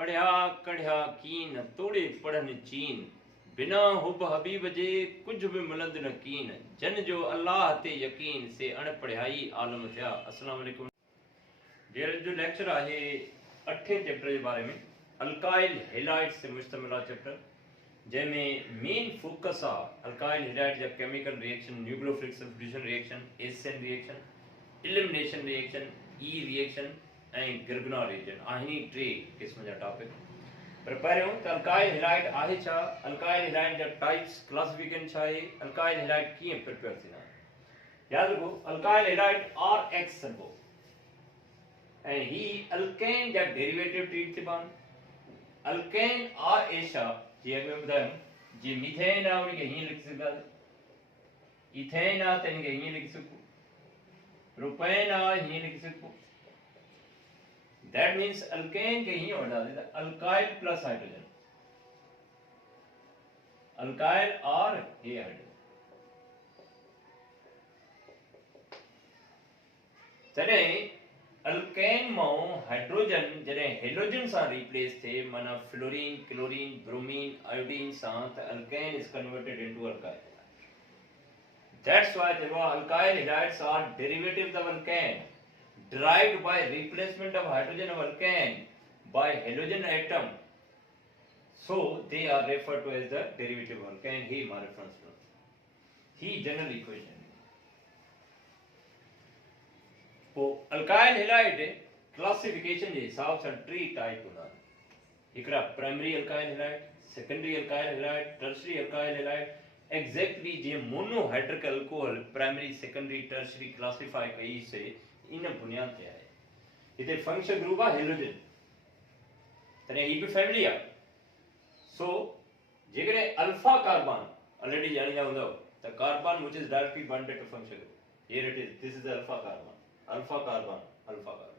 पढ़िया कढ़िया कीन तोड़े पढ़न चीन बिना हुब हबीब जे कुछ भी मिलंद न कीन जन जो अल्लाह ते यकीन से अण पढ़ाई आलम थिया। अस्सलाम वालेकुम। जो लेक्चर आहे 8 चैप्टर के बारे में अल्काइल हैलाइड से मुश्तमिल चैप्टर जैमें मेन फोकस आ अल्काइल हैलाइड जा chemical reaction nucleophilic substitution reaction acid reaction elimination reaction E reaction and Grignard reaction आहिनी 3 किस्म जा टॉपिक पर पहिरियों त अल्काइल हैलाइड आहे छा, अल्काइल हैलाइड जा टाइप्स क्लासिफिकेशन छा आहे, अल्काइल हैलाइड कीअं प्रिपेयर थींदा। याद रखो अल्काइल हैलाइड आर एक्स सबो ऐं ही अल्केन जा डेरिवेटिव ट्रीट थिबा आहिनि। अल्केन आर ए छा जीअं अॻु में ॿुधायो जी मीथेन आहे उनखे हीअं लिखी सघंदासीं, इथेन आहे त हिनखे हीअं लिखी सघूं, प्रोपेन आहे हीअं लिखी सघूं। That means alkane के ही होना है alkyl plus hydrogen, alkyl और ये hydrogen। तने alkane में hydrogen जरे halogen सा replace थे माना फ्लोरीन, क्लोरीन, ब्रोमीन, आयोडीन सा तो alkane is converted into alkyl। That's why the alkyl halides are derivatives of alkane, derived by replacement of hydrogen of alkane by halogen atom, so they are referred to as the derivative of alkane। ही हमारे reference में ही general equation। तो alkyl halide classification जे हिसाब सां 3 type हूंदा आहिनि। हिकिड़ा primary alkyl halide, secondary alkyl halide, tertiary alkyl halide। Exactly जीअं monohydric alcohol primary secondary tertiary classify कई से इन बुनियाद ते आहे। हिते फंक्शन ग्रुप आहे हेलोजन तने ही भी फैमिली आहे। सो जेकॾहिं अल्फा कार्बन ऑलरेडी ॼाणींदा हूंदव त carbon which is directly bonded to function group, here it is, this is alpha carbon, alpha carbon, alpha carbon.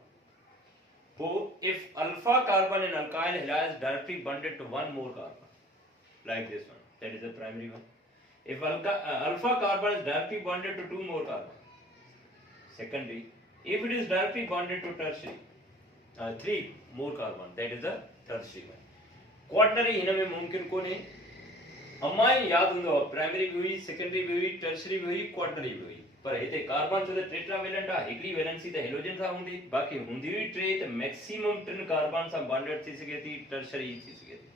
So if alpha carbon in alkyl halide is directly bonded to one more carbon like this one, that is the primary one। if alpha carbon is directly bonded to 2 more carbon, secondary। if it is directly bonded to tertiary, 3 more carbon, that is the tertiary one। quaternary हिन में मुमकिन कोन्हे। Amine याद हूंदो primary भी हुई, secondary भी हुई, टर्शरी भी हुई, क्वार्टररी भी हुई, पर हिते कार्बन छो त टेट्रावेलेंट आहे, हिकड़ी वैलेंसी त हेलोजन सां हूंदी, बाक़ी हूंदी हुई 3 त मैक्सिमम 3 कार्बन सां बॉन्डेड थी सघे थी, टर्शरी थी सघे थी।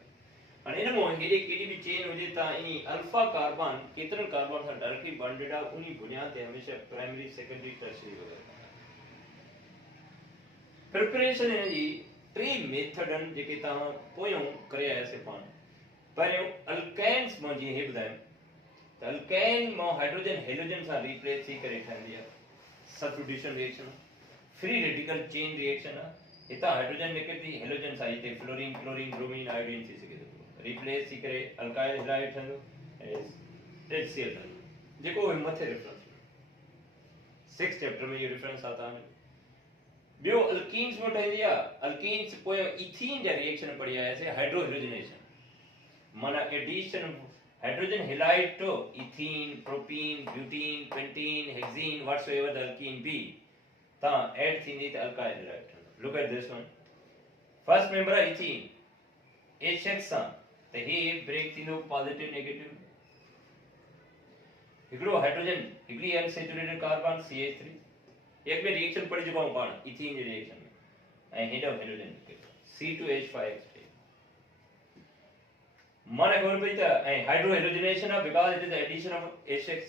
हाणे इन में हेॾे केॾी बि चेन हुजे त इन अल्फा कार्बन केतिरनि कार्बन सां डायरेक्टली बॉन्डेड आहे, उन बुनियाद ते हमेशा प्राइमरी सेकेंडरी टर्शरी वग़ैरह। प्रिपरेशन इन जी 3 मेथड आहिनि जेके तव्हां पोयों करे आयासीं पाण। पहिरियों अल्केन्स में जीअं हे ॿुधायो त अल्केन में हाइड्रोजन हेलोजन सां रिप्लेस थी करे ठहंदी आहे, substitution reaction, free radical chain reaction आहे। हितां हाइड्रोजन निकिरे थी हेलोजन सां, हिते फ्लोरीन, क्लोरीन, ब्रोमीन, आयोडीन थी सघे थो, रिप्लेस थी करे अल्काइल हैलाइड ठहंदो ऐं HCl ठहंदो, जेको मथे रेफरेंस 6 चैप्टर में ये रेफरेंस आता है। बियो अल्कीन्स में ठहंदी आहे। अल्कीन्स पोयों इथीन जा रिएक्शन पढ़ी आयासीं, हाइड्रो हेलोजनेशन माना addition hydrogen halide to ethene, propene, butene, pentene, hexene, whatsoever the alkene be ता ऐड थींदी त अल्काइल हैलाइड ठहंदो। Look at this one, first member आहे इथीन, H6 सां त हे ब्रेक थींदो पॉजिटिव नेगेटिव, हिकिड़ो हाइड्रोजन हिकिड़ी अनसैचुरेटेड कार्बन CH3, एक में रिएक्शन पढ़ी चुका हूं पाण इथीन जे रिएक्शन में, ऐं हेडो हाइड्रोजन C2H5X माना खबर पई त ऐं हाइड्रो हेलोजनेशन आहे because it is the addition of H6,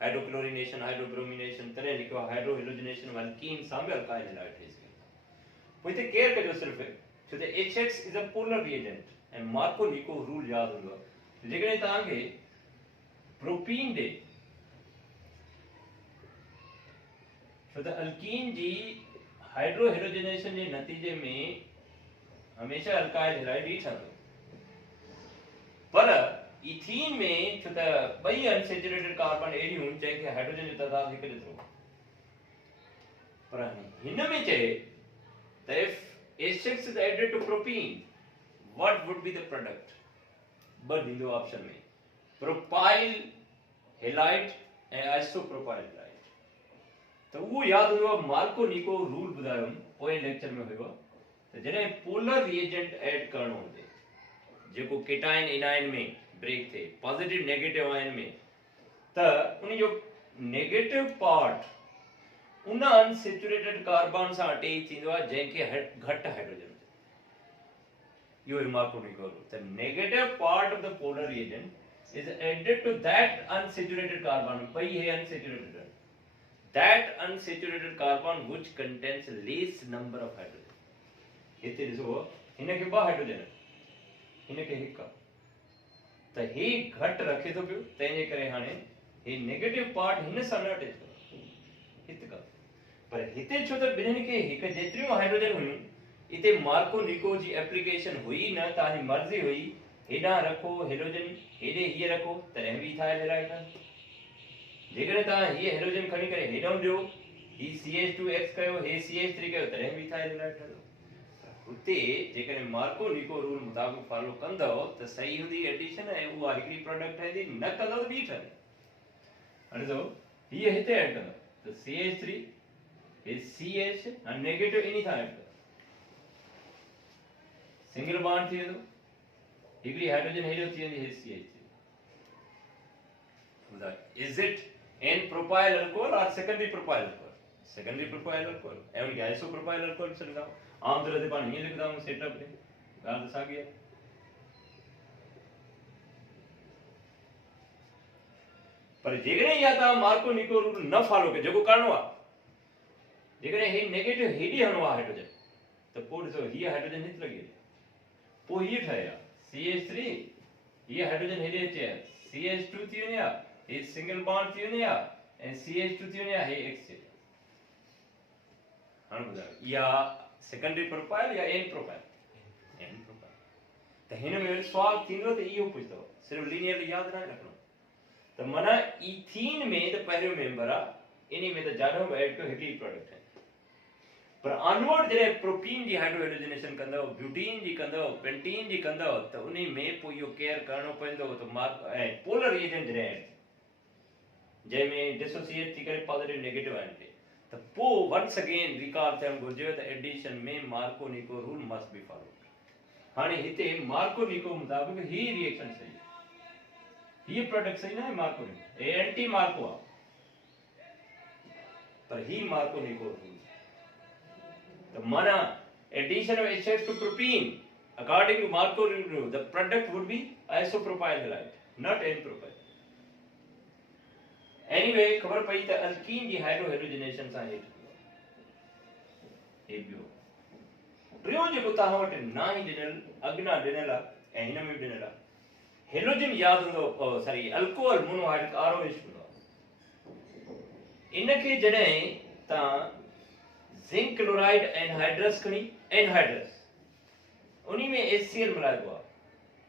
hydrochlorination, hydrobromination, तॾहिं लिखियो आहे हाइड्रो हेलोजनेशन अल्कीन सां बि अल्काइल हैलाइड ठही सघे। पोइ हिते केयर कजो सिर्फ़ छो त H6 is a polar reagent ऐं मार्को निको रूल याद हूंदो आहे। जेकॾहिं तव्हांखे प्रोपीन ॾे छो त अल्कीन जी हाइड्रो हेलोजनेशन जे नतीजे में हमेशा अल्काइल हैलाइड ई ठहंदो, पर इथीन में छो त ॿई अनसैचुरेटेड कार्बन अहिड़ियूं जंहिंखे हाइड्रोजन जो तइदाद हिकु ॾिठो, पर हिन में चए त if H6 is added to propene, what would be the product? ॿ ॾींदो ऑप्शन में, प्रोपाइल हैलाइड ऐं आइसोप्रोपाइल हैलाइड। त उहो यादि हूंदो मार्को निको रूल ॿुधायो पोएं लेक्चर में हुयो त जॾहिं पोलर रिएजेंट ऐड करणो हुजे जेको केटाइन इनाइन में ब्रेक थे पॉजिटिव नेगेटिव आयन में त उन जो नेगेटिव पार्ट उन अनसेचुरेटेड कार्बन सां अटैच थींदो आहे जंहिंखे घटि हाइड्रोजन यो रिमार्क नहीं करो the negative part of the polar reagent is added to that unsaturated carbon pai hai unsaturated that unsaturated carbon which contains less number of hydrogen इते ॾिसो हिनखे ॿ हाइड्रोजन हिनखे हिकु त हे घटि रखे थो पियो तंहिंजे करे हाणे हे नेगेटिव पार्ट हिन सां न अटैच करो हिते का पर हिते छो त ॿिन्हिनि खे हिकु जेतिरियूं हाइड्रोजन हुयूं इते मार्को निको जी एप्लीकेशन हुई न तव्हांजी मर्ज़ी हुई हेॾां रखो हेलोजन हेॾे हीअ रखो तॾहिं बि इथाइल हैलाइड आहे जेकॾहिं तव्हां हीअ हेलोजन खणी करे हेॾां ॾियो ही CH2X कयो हे CH3 कयो तॾहिं बि इथाइल हैलाइड ठहंदो हुते जेकॾहिं मार्को निको रूल मुताबिक़ फॉलो कंदव त सही हूंदी एडिशन ऐं उहा हिकिड़ी प्रोडक्ट ठहंदी न कंदव त ॿी ठहंदी हाणे ॾिसो हीअ हिते ऐड कंदव त CH3 हे CH ऐं नेगेटिव इन सां ऐड कंदव सिंगल बॉन्ड थी वेंदो हिकिड़ी हाइड्रोजन हेॾो थी वेंदी CH3 is it n propyl alcohol और secondary propyl alcohol secondary propyl alcohol ऐं उनखे आइसो प्रोपाइल अल्कोहल चवंदा आम तरह ते पाण हीअं लिखंदा आहियूं सेटअप में ॻाल्हि त साॻी आहे पर जेकॾहिं इहा तव्हां मार्को निको रूल न फॉलो कयो जेको करणो आहे जेकॾहिं हे नेगेटिव हेॾी हणो आहे हाइड्रोजन त पोइ ॾिसो हीअ हाइड्रोजन हिते लॻी पोइ हीअ ठहे CH3 हीअ हाइड्रोजन हेॾे अचे CH2 थी वञे हे सिंगल बॉन्ड थी वञे ऐं CH2 थी वञे हे एक्सचेंज हाणे ॿुधायो इहा सेकेंडरी प्रोपाइल या एन प्रोपाइल त हिन में सुवाल थींदो त इहो पुछंदव सिर्फ़ु लीनियर यादि न रखणो त माना इथीन में त पहिरियों मेंबर आहे इन में त जाॾो बि ऐड कयो हिकिड़ी प्रोडक्ट आहे पर ऑनवर्ड जॾहिं प्रोपीन जी हाइड्रोजनेशन कंदव ब्यूटीन जी कंदव पेंटीन जी कंदव त उन में पोइ इहो केयर करणो पवंदो त मार्क ऐं पोलर रिएजेंट जॾहिं ऐड जंहिंमें डिसोसिएट थी करे पॉजिटिव नेगेटिव आहिनि ते त पोइ वंस अगेन रिकॉल थियणु घुरिजे त एडिशन में मार्को निको रूल मस्ट बी फॉलो हाणे हिते मार्को निको मुताबिक़ ही रिएक्शन सही आहे हीअ प्रोडक्ट सही न आहे मार्को निको हे एंटी मार्को आहे पर ही मार्को निको rule the mana addition of HF to propene according to Marco rule the product would be isopropyl halide not n-propyl anyway खबर पई त alkene जी हाइड्रोहेलोजिनेशन सां हे बियो टियों जेको तव्हां वटि ना ई ॾिनल अॻिना ॾिनल आहे ऐं हिन में बि ॾिनल आहे हेलोजन यादि हूंदो सॉरी अल्कोहल मोनोहाइड्रिक ROH हूंदो आहे इनखे जॾहिं तव्हां जिंक क्लोराइड एनहाइड्रस खणी एनहाइड्रस उन्हीं में HCl मिलाइबो आहे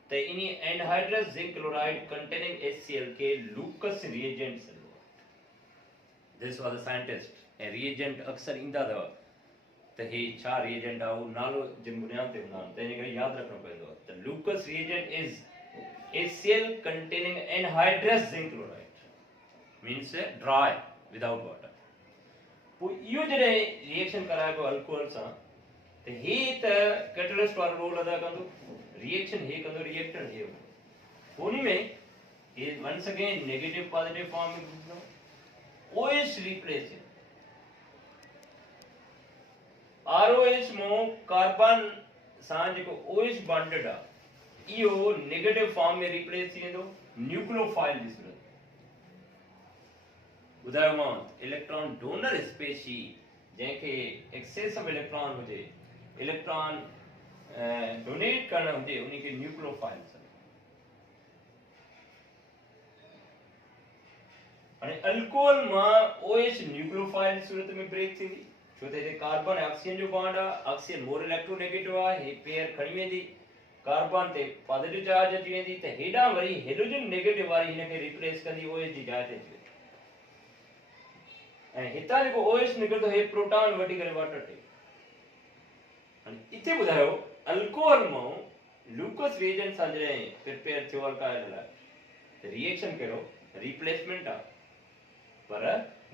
त इन anhydrous zinc chloride containing HCl के लूकस रिएजेंट चवंदो आहे दिस वाज अ साइंटिस्ट ऐं रिएजेंट अक्सर ईंदा अथव त हे छा रिएजेंट आहे उहो नालो जे बुनियाद ते हूंदा आहिनि तंहिंजे करे यादि रखणो पवंदो आहे त लूकस reagent is HCl containing anhydrous zinc chloride means dry without water पोइ इहो जॾहिं रिएक्शन कराइबो अल्कोहल सां त हे त कैटलिस्ट वारो रोल अदा कंदो रिएक्शन हे कंदो रिएक्टर हे उन में हे once again negative positive form में ॾिसंदो OH रिप्लेस ROH मो कार्बन सां जेको OH बॉन्डेड आहे इहो नेगेटिव फॉर्म में रिप्लेस थी वेंदो न्यूक्लियोफाइल जी सूरत ॿुधायो मां इलेक्ट्रॉन डोनर स्पेशी जंहिंखे एक्सेस ऑफ इलेक्ट्रॉन हुजे इलेक्ट्रॉन डोनेट करणु हुजे उनखे न्यूक्लियोफाइल हाणे अल्कोहल मां OH न्यूक्लियोफाइल सूरत में ब्रेक थींदी छो त हिते कार्बन ऑक्सीजन जो बॉन्ड आहे ऑक्सीजन मोर इलेक्ट्रोनेगेटिव आहे हे पेयर खणी वेंदी कार्बन ते पॉजिटिव चार्ज अची वेंदी त हेॾां वरी हेलोजन नेगेटिव वारी हिनखे रिप्लेस कंदी OH जी जाइ ते ऐं हितां जेको OH निकिरंदो हे प्रोटॉन वठी करे वाटर ते हाणे इते ॿुधायो अल्कोहल मां लूकस रिएजेंट सां जॾहिं प्रिपेयर थियो अल्काइल हलाइड त रिएक्शन कहिड़ो रिप्लेसमेंट आहे पर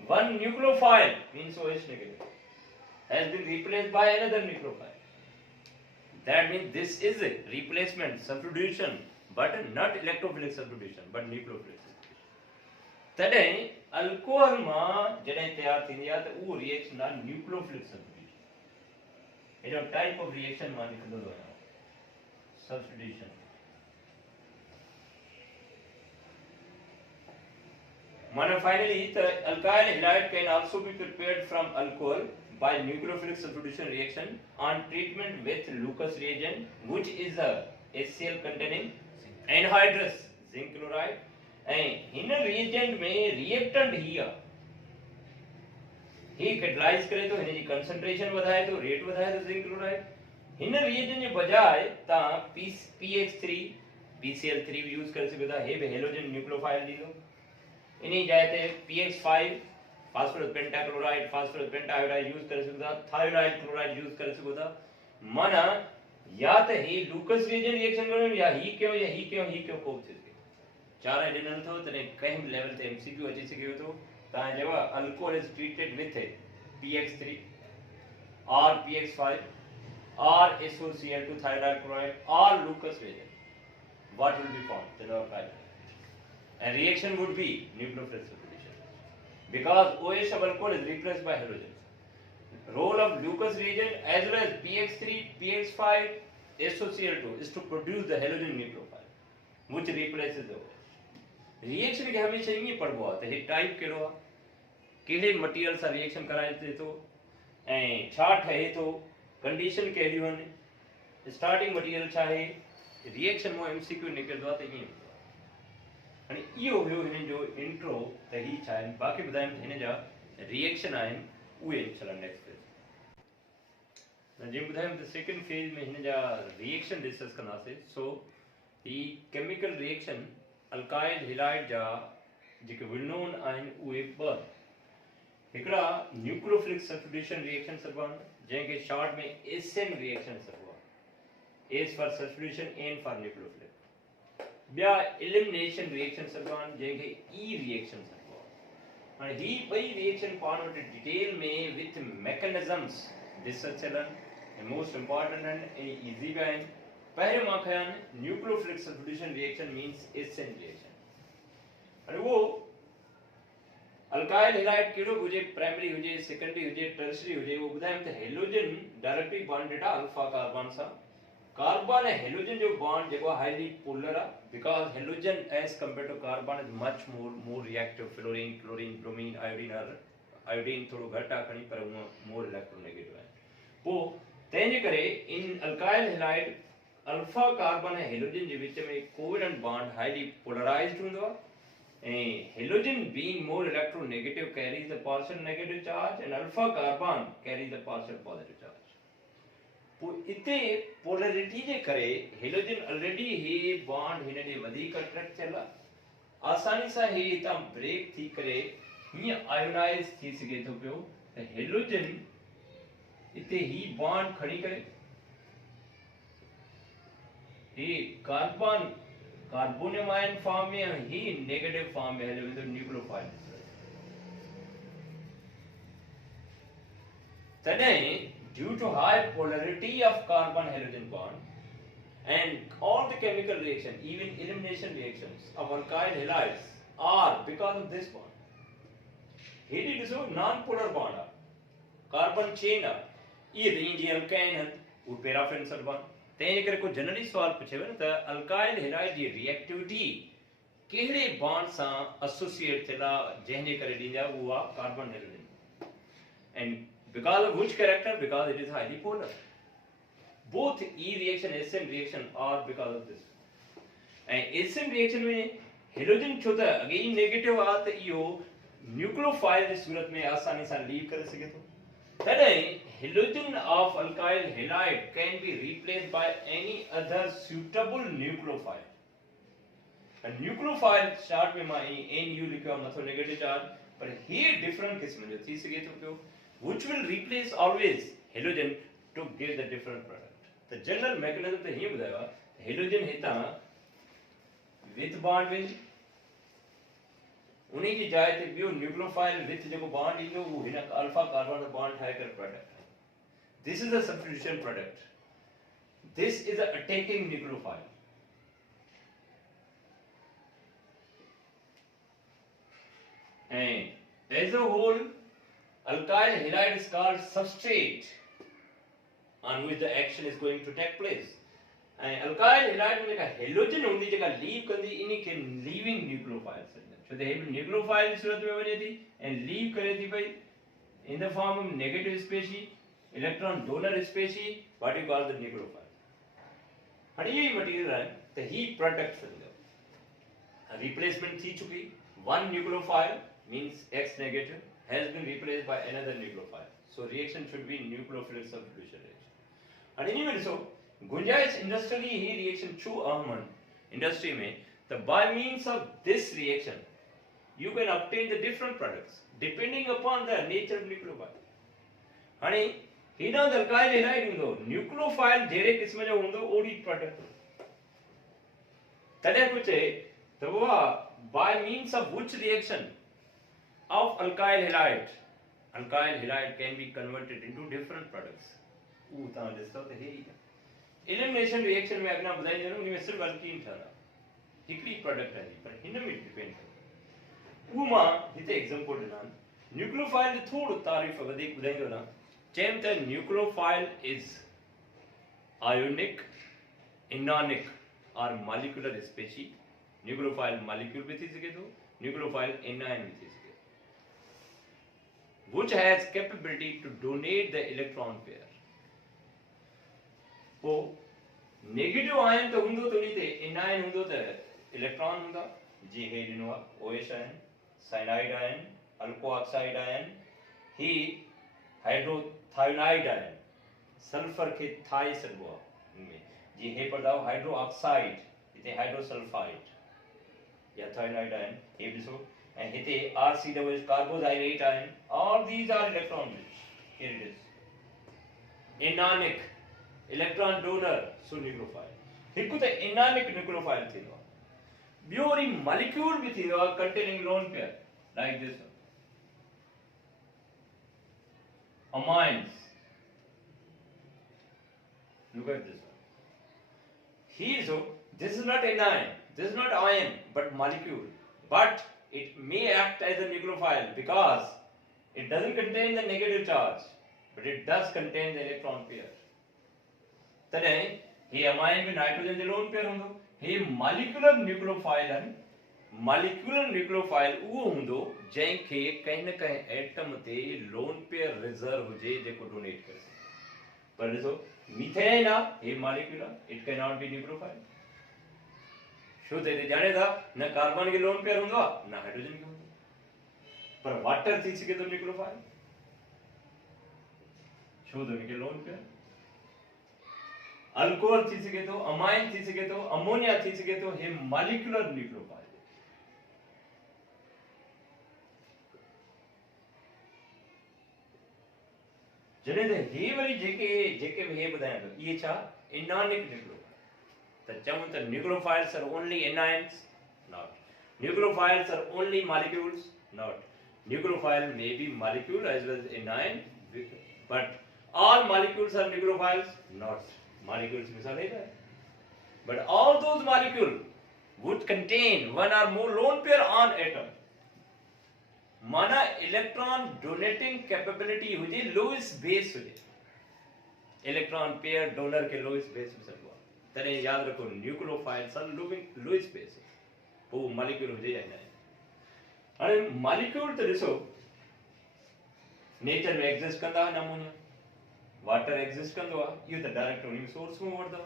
one nucleophile means OH negative has been replaced by another nucleophile That means this is a replacement substitution, but not electrophilic substitution, but nucleophilic substitution. तॾहिं alcohol मां जॾहिं तयार थींदी आहे त उहो रिएक्शन आहे न्यूक्लियोफिलिक सब्स्टिट्यूशन। हेॾो टाइप ऑफ रिएक्शन मां लिखंदो आहियां, सब्स्टिट्यूशन। माना finally the alkyl halide can also be prepared from alcohol by nucleophilic substitution reaction on treatment with Lucas reagent, which is a HCl containing anhydrous zinc chloride, and in reagent में reactant ही है, ही catalyze करे तो हिन जी concentration वधाए तो rate वधाए तो zinc chloride, हिन reagent जे बजाय ता PX3 PCl3 भी यूज कर सघो था, हे भी हेलोजन न्यूक्लियोफाइल ॾींदो। इन्हीं जाते PX5 phosphorus pentachloride phosphorus pentaiodide use कर सकता, थायोनाइल क्लोराइड यूज कर सकता। माना या तो ही लूकस रिएजेंट रिएक्शन करो या ही क्यों को थी चार ॾिनल थो तने कंहिं लेवल ते एमसीक्यू अची सघे थो ता जो alcohol is treated with PX3 or PX5 or SOCl2 thionyl chloride or लूकस reagent, what will be formed? The alkyl and reaction would be nucleophilic substitution because OH of alcohol is replaced by halogens. Role of Lucas reagent as well as PX3, PX5, SOCl2 is to produce the halogen nucleophile which replaces the OH. Reaction के हमेशा ये पढ़बो आहे त हे type कहिड़ो आहे, कहिड़े material सां रिएक्शन कराए थो ऐं छा ठहे थो, कंडीशन कहिड़ियूं आहिनि, स्टार्टिंग मटेरियल छा आहे, रिएक्शन मां एमसीक्यू निकिरंदो आहे त ईअं हाणे इहो हुयो हिन जो इंट्रो त ही छा आहिनि। बाक़ी ॿुधायूं त हिन जा रिएक्शन आहिनि उहे इंशाल्लाह नेक्स्ट फेज। जीअं ॿुधायूं त सेकेंड फेज में हिन जा रिएक्शन डिस्कस कंदासीं। सो ही केमिकल रिएक्शन अल्काइल हैलाइड जा जेके वेल नोन आहिनि उहे ॿ, हिकिड़ा न्यूक्लियोफिलिक सब्स्टिट्यूशन रिएक्शन सॾिबो आहे जंहिंखे शॉर्ट में एसिन रिएक्शन सॾिबो आहे, S for substitution, N for nucleophilic. ॿिया एलिमिनेशन रिएक्शन सॾिबो आहे जंहिंखे ई रिएक्शन सॾिबो आहे। हाणे ही ॿई रिएक्शन पाण वटि डिटेल में विथ मैकेनिज़म्स डिस्कस थियल आहिनि ऐं मोस्ट इम्पॉर्टेंट आहिनि ऐं ईज़ी बि आहिनि। पहिरियों मां खयां nucleophilic substitution reaction means S N reaction. हाणे उहो अल्काइल हैलाइड कहिड़ो हुजे, प्राइमरी हुजे, सेकेंडरी हुजे, टर्शरी हुजे, उहो ॿुधायूं त हेलोजन डायरेक्टली बॉन्डेड आहे अल्फा कार्बन सां। कार्बन ऐं हेलोजन जो बॉन्ड जेको हाईली पोलर आहे because halogen as compare to carbon is much more reactive. Fluorine, chlorine, bromine, iodine थोड़ो घटि आहे खणी पर उहो मोर इलेक्ट्रोनेगेटिव आहे। पोइ तंहिंजे करे इन अल्काइल हैलाइड अल्फा कार्बन ऐं हेलोजन जे विच में कोवेलेंट बॉन्ड हाईली पोलराइज्ड हूंदो आहे ऐं halogen being more electronegative carries the partial negative charge and alpha carbon carries the partial positive charge. पोइ इते पोलरिटी जे करे हेलोजन ऑलरेडी हे बॉन्ड हिन ॾे वधीक अट्रैक्ट थियल आहे, आसानी सां हे हितां ब्रेक थी करे हीअं आयोनाइज़ थी सघे थो पियो त हेलोजन इते ही बॉन्ड खणी करे ही कार्बन कार्बोनियम आयन फॉर्म में ही नेगेटिव फॉर्म में हले वेंदो न्यूक्लियोफाइल। तॾहिं due to high polarity of carbon halogen bond and all the chemical reaction, even elimination reactions of alkyl halides are because of this bond। Here it is a non-polar bond, carbon chain ये जी alkane है वो paraffin sir bond. तंहिंजे करे को generally सवाल पुछेव न त alkyl halide जी reactivity कहिड़े बॉन्ड सां एसोसिएट थियल आहे जंहिंजे करे ॾींदा उहा carbon halogen and because of which character? Because it is highly polar. Both E reaction, SN reaction are because of this. And SN reaction में हेलोजन छो त अगेन नेगेटिव आ त इहो न्यूक्लियोफाइल जी सूरत में आसानी सां लीव करे सघे थो। तॾहिं halogen of alkyl halide can be replaced by any other suitable nucleophile। Nucleophile short में मां NU लिखियो मथो नेगेटिव चार्ज पर ही डिफरेंट किस्म जो थी सघे थो पियो which will replace always halogen to give the different product। the general mechanism त हीअं ॿुधायो आहे हेलोजन हितां with bond वेंदी उन्हीं की जाइ ते ॿियो न्यूक्लियोफाइल विथ जेको बॉन्ड ईंदो उहो हिन अल्फा कार्बन जो बॉन्ड ठाहे करे product. This is the substitution product. This is an attacking nucleophile. And as a whole, alkyl halide is called substrate on which the action is going to take place. And alkyl halide में जेका halogen होंदी जेका leave कंदी इन्ही के leaving nucleophile छो ते nucleophile सूरत में वने थी एंड लीव करे थी भाई in the form of negative species, electron donor species, what you call the nucleophile. And ये material है तो he protects the replacement थी चुकी. One nucleophile means X negative has been replaced by another nucleophile. So reaction should be nucleophilic substitution reaction. And anyway, so गुंजाइश industrially ही reaction चू अहमन industry में तो by means of this reaction you can obtain the different products depending upon the nature of nucleophile. हाणे Hina alkyl halide हूंदो nucleophile जहिड़े क़िस्म जो हूंदो ओड़ी product तॾहिं कुझु चए त उहा by means of which reaction of alkyl halide can be converted into different products. ऊ तव्हां ॾिसो त हे elimination reaction में अॻियां ॿुधाईंदो उन में सिर्फ़ alkene ठहंदा हिकिड़ी product आहे पर हिन में डिपेंड ऊ मां हिते एग्जांपल ॾिना न्यूक्लियोफाइल जो थोड़ो तारीफ़ वधीक ॿुधाईंदो न चइम त न्यूक्लियोफाइल इज आयोनिक इनॉनिक और मॉलिक्यूलर स्पेशीज न्यूक्लियोफाइल मॉलिक्यूल भी थी सके थो न्यूक्लियोफाइल एनायन भी थी सके which has capability to donate the electron pair. वो नेगेटिव आयन तो हूंदो तो नीते एनायन हूंदो त इलेक्ट्रॉन हूंदा जी हे ॾिनो आहे OH ion cyanide ion alkoxide ion ही हाइड्रोथायोनाइड आयन सल्फर के थाई सॾिबो आहे में जी हे पढ़ंदा हाइड्रो ऑक्साइड हिते हाइड्रोसल्फाइड या थायोनाइड आयन हे ॾिसो and हिते RCOH carbohydrate ion all these are electron rich. Here it is enonic electron donor so nucleophile हिकु त enonic nucleophile थींदो आहे ॿियो वरी molecule भी थींदो आहे containing lone pair like this one. Amines, look at this one. Here so this is not anion, this is not ion but molecule, but it may act as a nucleophile because it doesn't contain the negative charge but it does contain the electron pair. तॾहिं हे amine में nitrogen जो lone pair हूंदो हे molecular nucleophile आहिनि molecular nucleophile उहो हूंदो जंहिंखे कंहिं न कंहिं एटम ते लोन पेयर रिजर्व हुजे जेको डोनेट करे सघे पर ॾिसो मीथेन आहे हे molecular it can not be nucleophile छो त हिते ॼाणे था न कार्बन खे लोन पेयर हूंदो आहे न हाइड्रोजन खे हूंदो पर वाटर थी सघे थो न्यूक्लियोफाइल छो त हुनखे लोन पेयर अल्कोहल थी सघे थो अमाइन थी सघे थो अमोनिया थी सघे थो हे मॉलिक्यूलर न्यूक्लियोफाइल जॾहिं त हे वरी जेके हे ॿुधायां थो इहे छा इनॉनिक न्यूक्लियोफाइल त चऊं त nucleophiles are only anions not nucleophiles are only molecules not nucleophile may be molecule as well as anion but all molecules are nucleophiles not molecules मिसाल है but all those molecules would contain one or more lone pair on atom माना electron donating capability हुजे lowest base हुजे electron pair donor के lowest base में सॾिबो आहे तॾहिं यादि रखो न्यूक्लियोफाइल्स आर लोएस्ट बेस पोइ मॉलिक्यूल हुजे या न हाणे मॉलिक्यूल त ॾिसो नेचर में एग्जिस्ट कंदा आहिनि अमोनिया वाटर एग्जिस्ट कंदो आहे इहो त डायरेक्ट उन सोर्स में वठंदो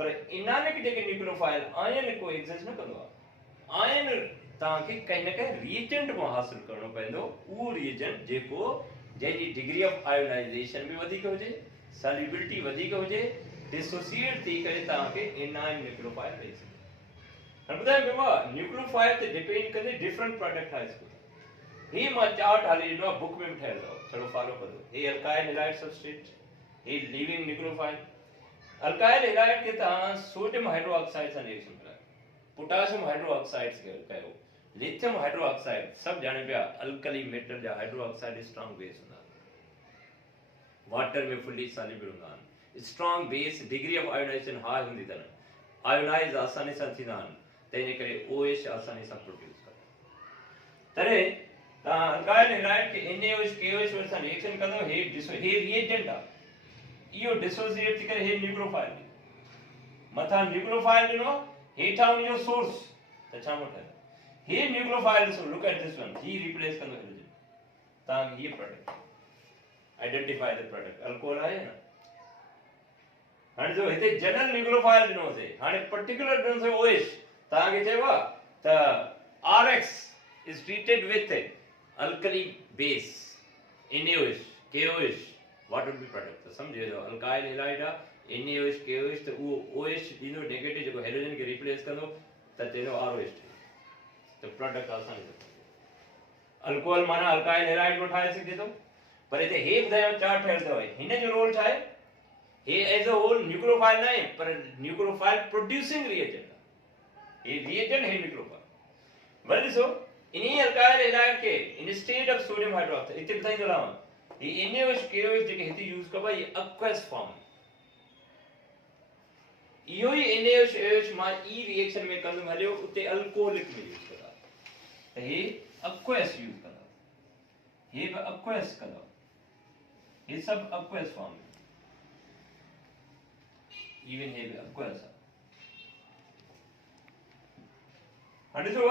पर इनॉनिक जेके न्यूक्लियोफाइल आयन को एग्जिस्ट न कंदो आहे आयन तव्हांखे कंहिं न कंहिं रिएजेंट मां हासिल करणो पवंदो उहो रिएजेंट जेको जंहिंजी डिग्री ऑफ आयोनाइजेशन भी वधीक हुजे सॉल्युबिलिटी वधीक हुजे डिसोसिएट थी करे तव्हांखे एनायन न्यूक्लियोफाइल ॾेई सघे हाणे ॿुधायो पियो आहे न्यूक्लियोफाइल ते डिपेंड कंदे डिफरेंट प्रोडक्ट ठाहे सघो ही मां चार्ट हाली ॾिनो आहे बुक में बि ठहियल अथव थोरो फॉलो कंदो हे अल्काइल हैलाइड सबस्ट्रेट हे लीविंग न्यूक्लियोफाइल अल्काइल हैलाइड खे तव्हां सोडियम हाइड्रोक्साइड सां रिएक्शन करायो पोटेशियम हाइड्रोक्साइड कयो लिथियम हाइड्रोक्साइड सब जाने पिया अल्कली मेटल जा हाइड्रोक्साइड स्ट्रांग बेस हुंदा वाटर में फुली सॉल्युबल हुंदा strong base degree of ionisation high हूंदी अथनि आयोनाइज आसानी सां थींदा आहिनि तंहिंजे करे OH आसानी सां प्रोड्यूस करे तॾहिं तव्हां अल्काइल हैलाइड खे NaOH KOH सां रिएक्शन कंदो हे ॾिसो हे रिएजेंट आहे इहो डिसोसिएट थी करे हे न्यूक्लियोफाइल मथां न्यूक्लियोफाइल ॾिनो हेठां उनजो सोर्स त छा मो ठहियो हे न्यूक्लियोफाइल ॾिसो look at this one he replace कंदो हाइड्रोजन तव्हांखे हीअ product identify the product alcohol आहे न हाणे जो हिते जनरल न्यूक्लियोफाइल ॾिनो अथई हाणे पर्टिकुलर ॾिनो अथई OH तव्हांखे चइबो आहे त RX is treated with alkali base NaOH KOH what would be product त सम्झो तो अल्काइल हैलाइड आहे NaOH KOH त उहो OH ॾींदो नेगेटिव जेको हाइड्रोजन खे रिप्लेस कंदो त चइबो ROH त प्रोडक्ट आसानी सां अल्कोहल माना अल्काइल हैलाइड को ठाहे सघे थो पर हिते हे ॿुधायो छा ठहियल अथव हिन जो रोल छा आहे हे एज अ होल न्यूक्लियोफाइल न आहे पर न्यूक्लियोफाइल प्रोड्यूसिंग रिएजेंट हे रिएजेंट है न्यूक्लियोफाइल वरी ॾिसो इन्ही अल्काइल हैलाइड के इंस्टेड ऑफ सोडियम हाइड्रोक्साइड इते ॿुधाईंदो रहां ये NaOH KOH जेके हिते यूज कबा ये अक्वस फॉर्म इहो ई NaOH OH मां ई रिएक्शन में कंदो हलियो उते अल्कोहलिक में यूज कंदा त हे अक्वस यूज कंदा हे बि अक्वस कंदा ये सब अक्वस फॉर्म even हे बि अक्वस हाणे ॾिसो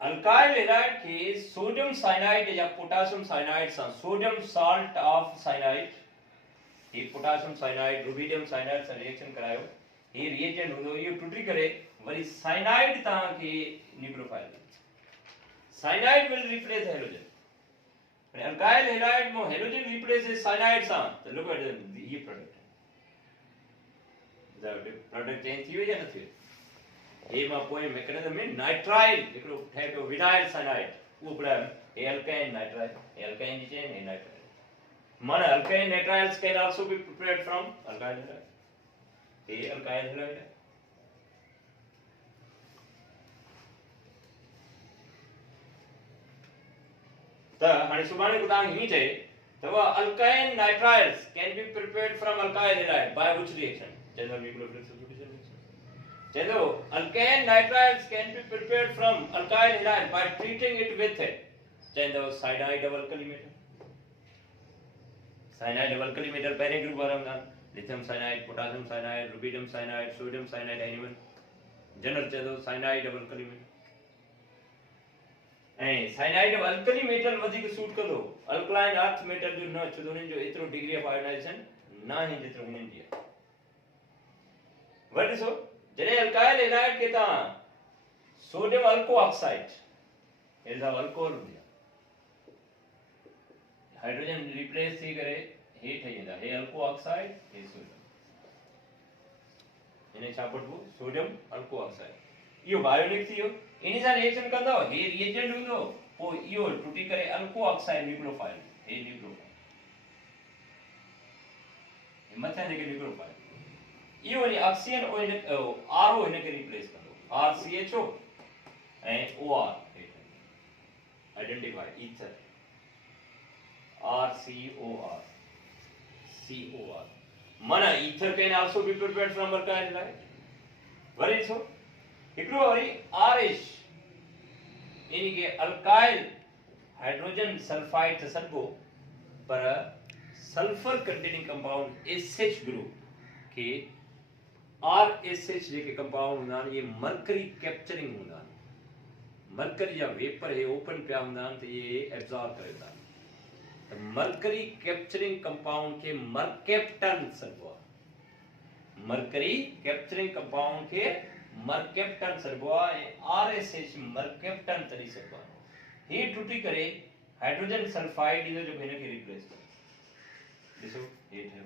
अल्काइल हैलाइड के सोडियम साइनाइड या पोटेशियम साइनाइड सां सोडियम साल्ट ऑफ साइनाइड ये पोटेशियम साइनाइड रुबिडियम साइनाइड सां रिएक्शन करायो ये रिएजेंट हूंदो इहो टुटी करे वरी साइनाइड तव्हां खे nucleophile cyanide will replace hydrogen alkyl halide में हाइड्रोजन रिप्लेस साइनाइड सां त लुक एट ये प्रोडक्ट प्रोडक्ट चेंज थी वई या न थी हे मां पोइ मैकेनिज्म में नाइट्राइल हिकिड़ो ठहे पियो विनाइल साइनाइड उहो ॿुधायो हे अल्काइन नाइट्राइल हे अल्काइन जी चेन हे नाइट्राइल माना alkyne nitriles can also be prepared from alkyl halide हे अल्काइल हैलाइड है त हाणे सुभाणे को तव्हां हीअं चए त उहा alkyne nitriles can be prepared from alkyl halide by which reaction general nucleophilic substitution चलो alkane nitriles can be prepared from alkyl halide by treating it with चलो cyanide of alkali metal cyanide of alkali metal पहले group वाला होगा lithium cyanide potassium cyanide rubidium cyanide sodium cyanide anyone general चलो cyanide of alkali metal ऐं cyanide of alkali metal वधीक suit कंदो alkaline earth metal जो न छो उन्हनि जो एतिरो डिग्री ऑफ आयोनाइजेशन न आहे जेतिरो हिननि जी आहे वरी ॾिसो जॾहिं अल्काइल हैलाइड के तव्हां सोडियम अल्को ऑक्साइड हे सां अल्कोहल हूंदी आहे हाइड्रोजन रिप्लेस थी करे हे ठही वेंदा हे अल्को ऑक्साइड हे सोडियम हिन छा पढ़बो सोडियम अल्को ऑक्साइड इहो बायोनिक थी वियो इन सां रिएक्शन कंदो हे रिएजेंट हूंदो पोइ इहो टुटी करे अल्को ऑक्साइड न्यूक्लियोफाइल हे न्यूक्लियोफाइल हे मथां जेके न्यूक्लियोफाइल इहो वरी ऑक्सीजन RO हिन खे रिप्लेस कंदो RCHO ऐं OR आइडेंटिफाई ईथर COR माना ether can also be prepared from alkyl halide worry ॾिसो हिकिड़ो वरी RH यानी के अल्काइल हाइड्रोजन सल्फाइड त सॾिबो पर sulphur containing compound SH group के RSH जेके कंपाउंड हूंदा आहिनि ये मर्करी कैप्चरिंग हूंदा आहिनि मर्करी जा वेपर हे ओपन पिया हूंदा आहिनि त ये एब्जॉर्ब करे वेंदा आहिनि त मर्करी कैप्चरिंग कंपाउंड खे मर्केप्टन सॾिबो आहे मर्करी कैप्चरिंग कंपाउंड खे मर्केप्टन सॾिबो आहे ऐं RSH मर्केप्टन तरी सॾिबो आहे ही टुटी करे हाइड्रोजन सल्फाइड ईंदो जेको हिन खे रिप्लेस करे ॾिसो हे ठहियो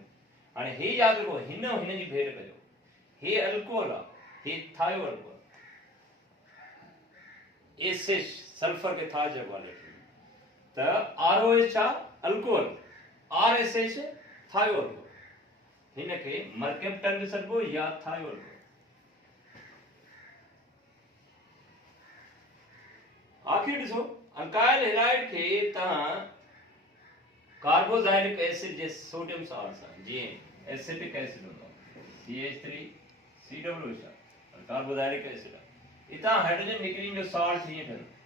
हाणे हे यादि रखो हिन जी भेट कयो हे अल्कोहल हे थायो अल्कोहल एसिड सल्फर के था जब वाले त ROH छा अल्कोहल RSH थायो अल्कोहल हिन खे मर्केप्टन बि सॾिबो या थायो अल्कोहल आखिर ॾिसो अल्काइल हैलाइड खे तव्हां कार्बोक्सिलिक एसिड जे सोडियम साल्ट सां जीअं एसिटिक एसिड हूंदो CH3 C double O carbohydric acid इतां हाइड्रोजन निकिरी जो सॉल्ट हीअं ठहंदो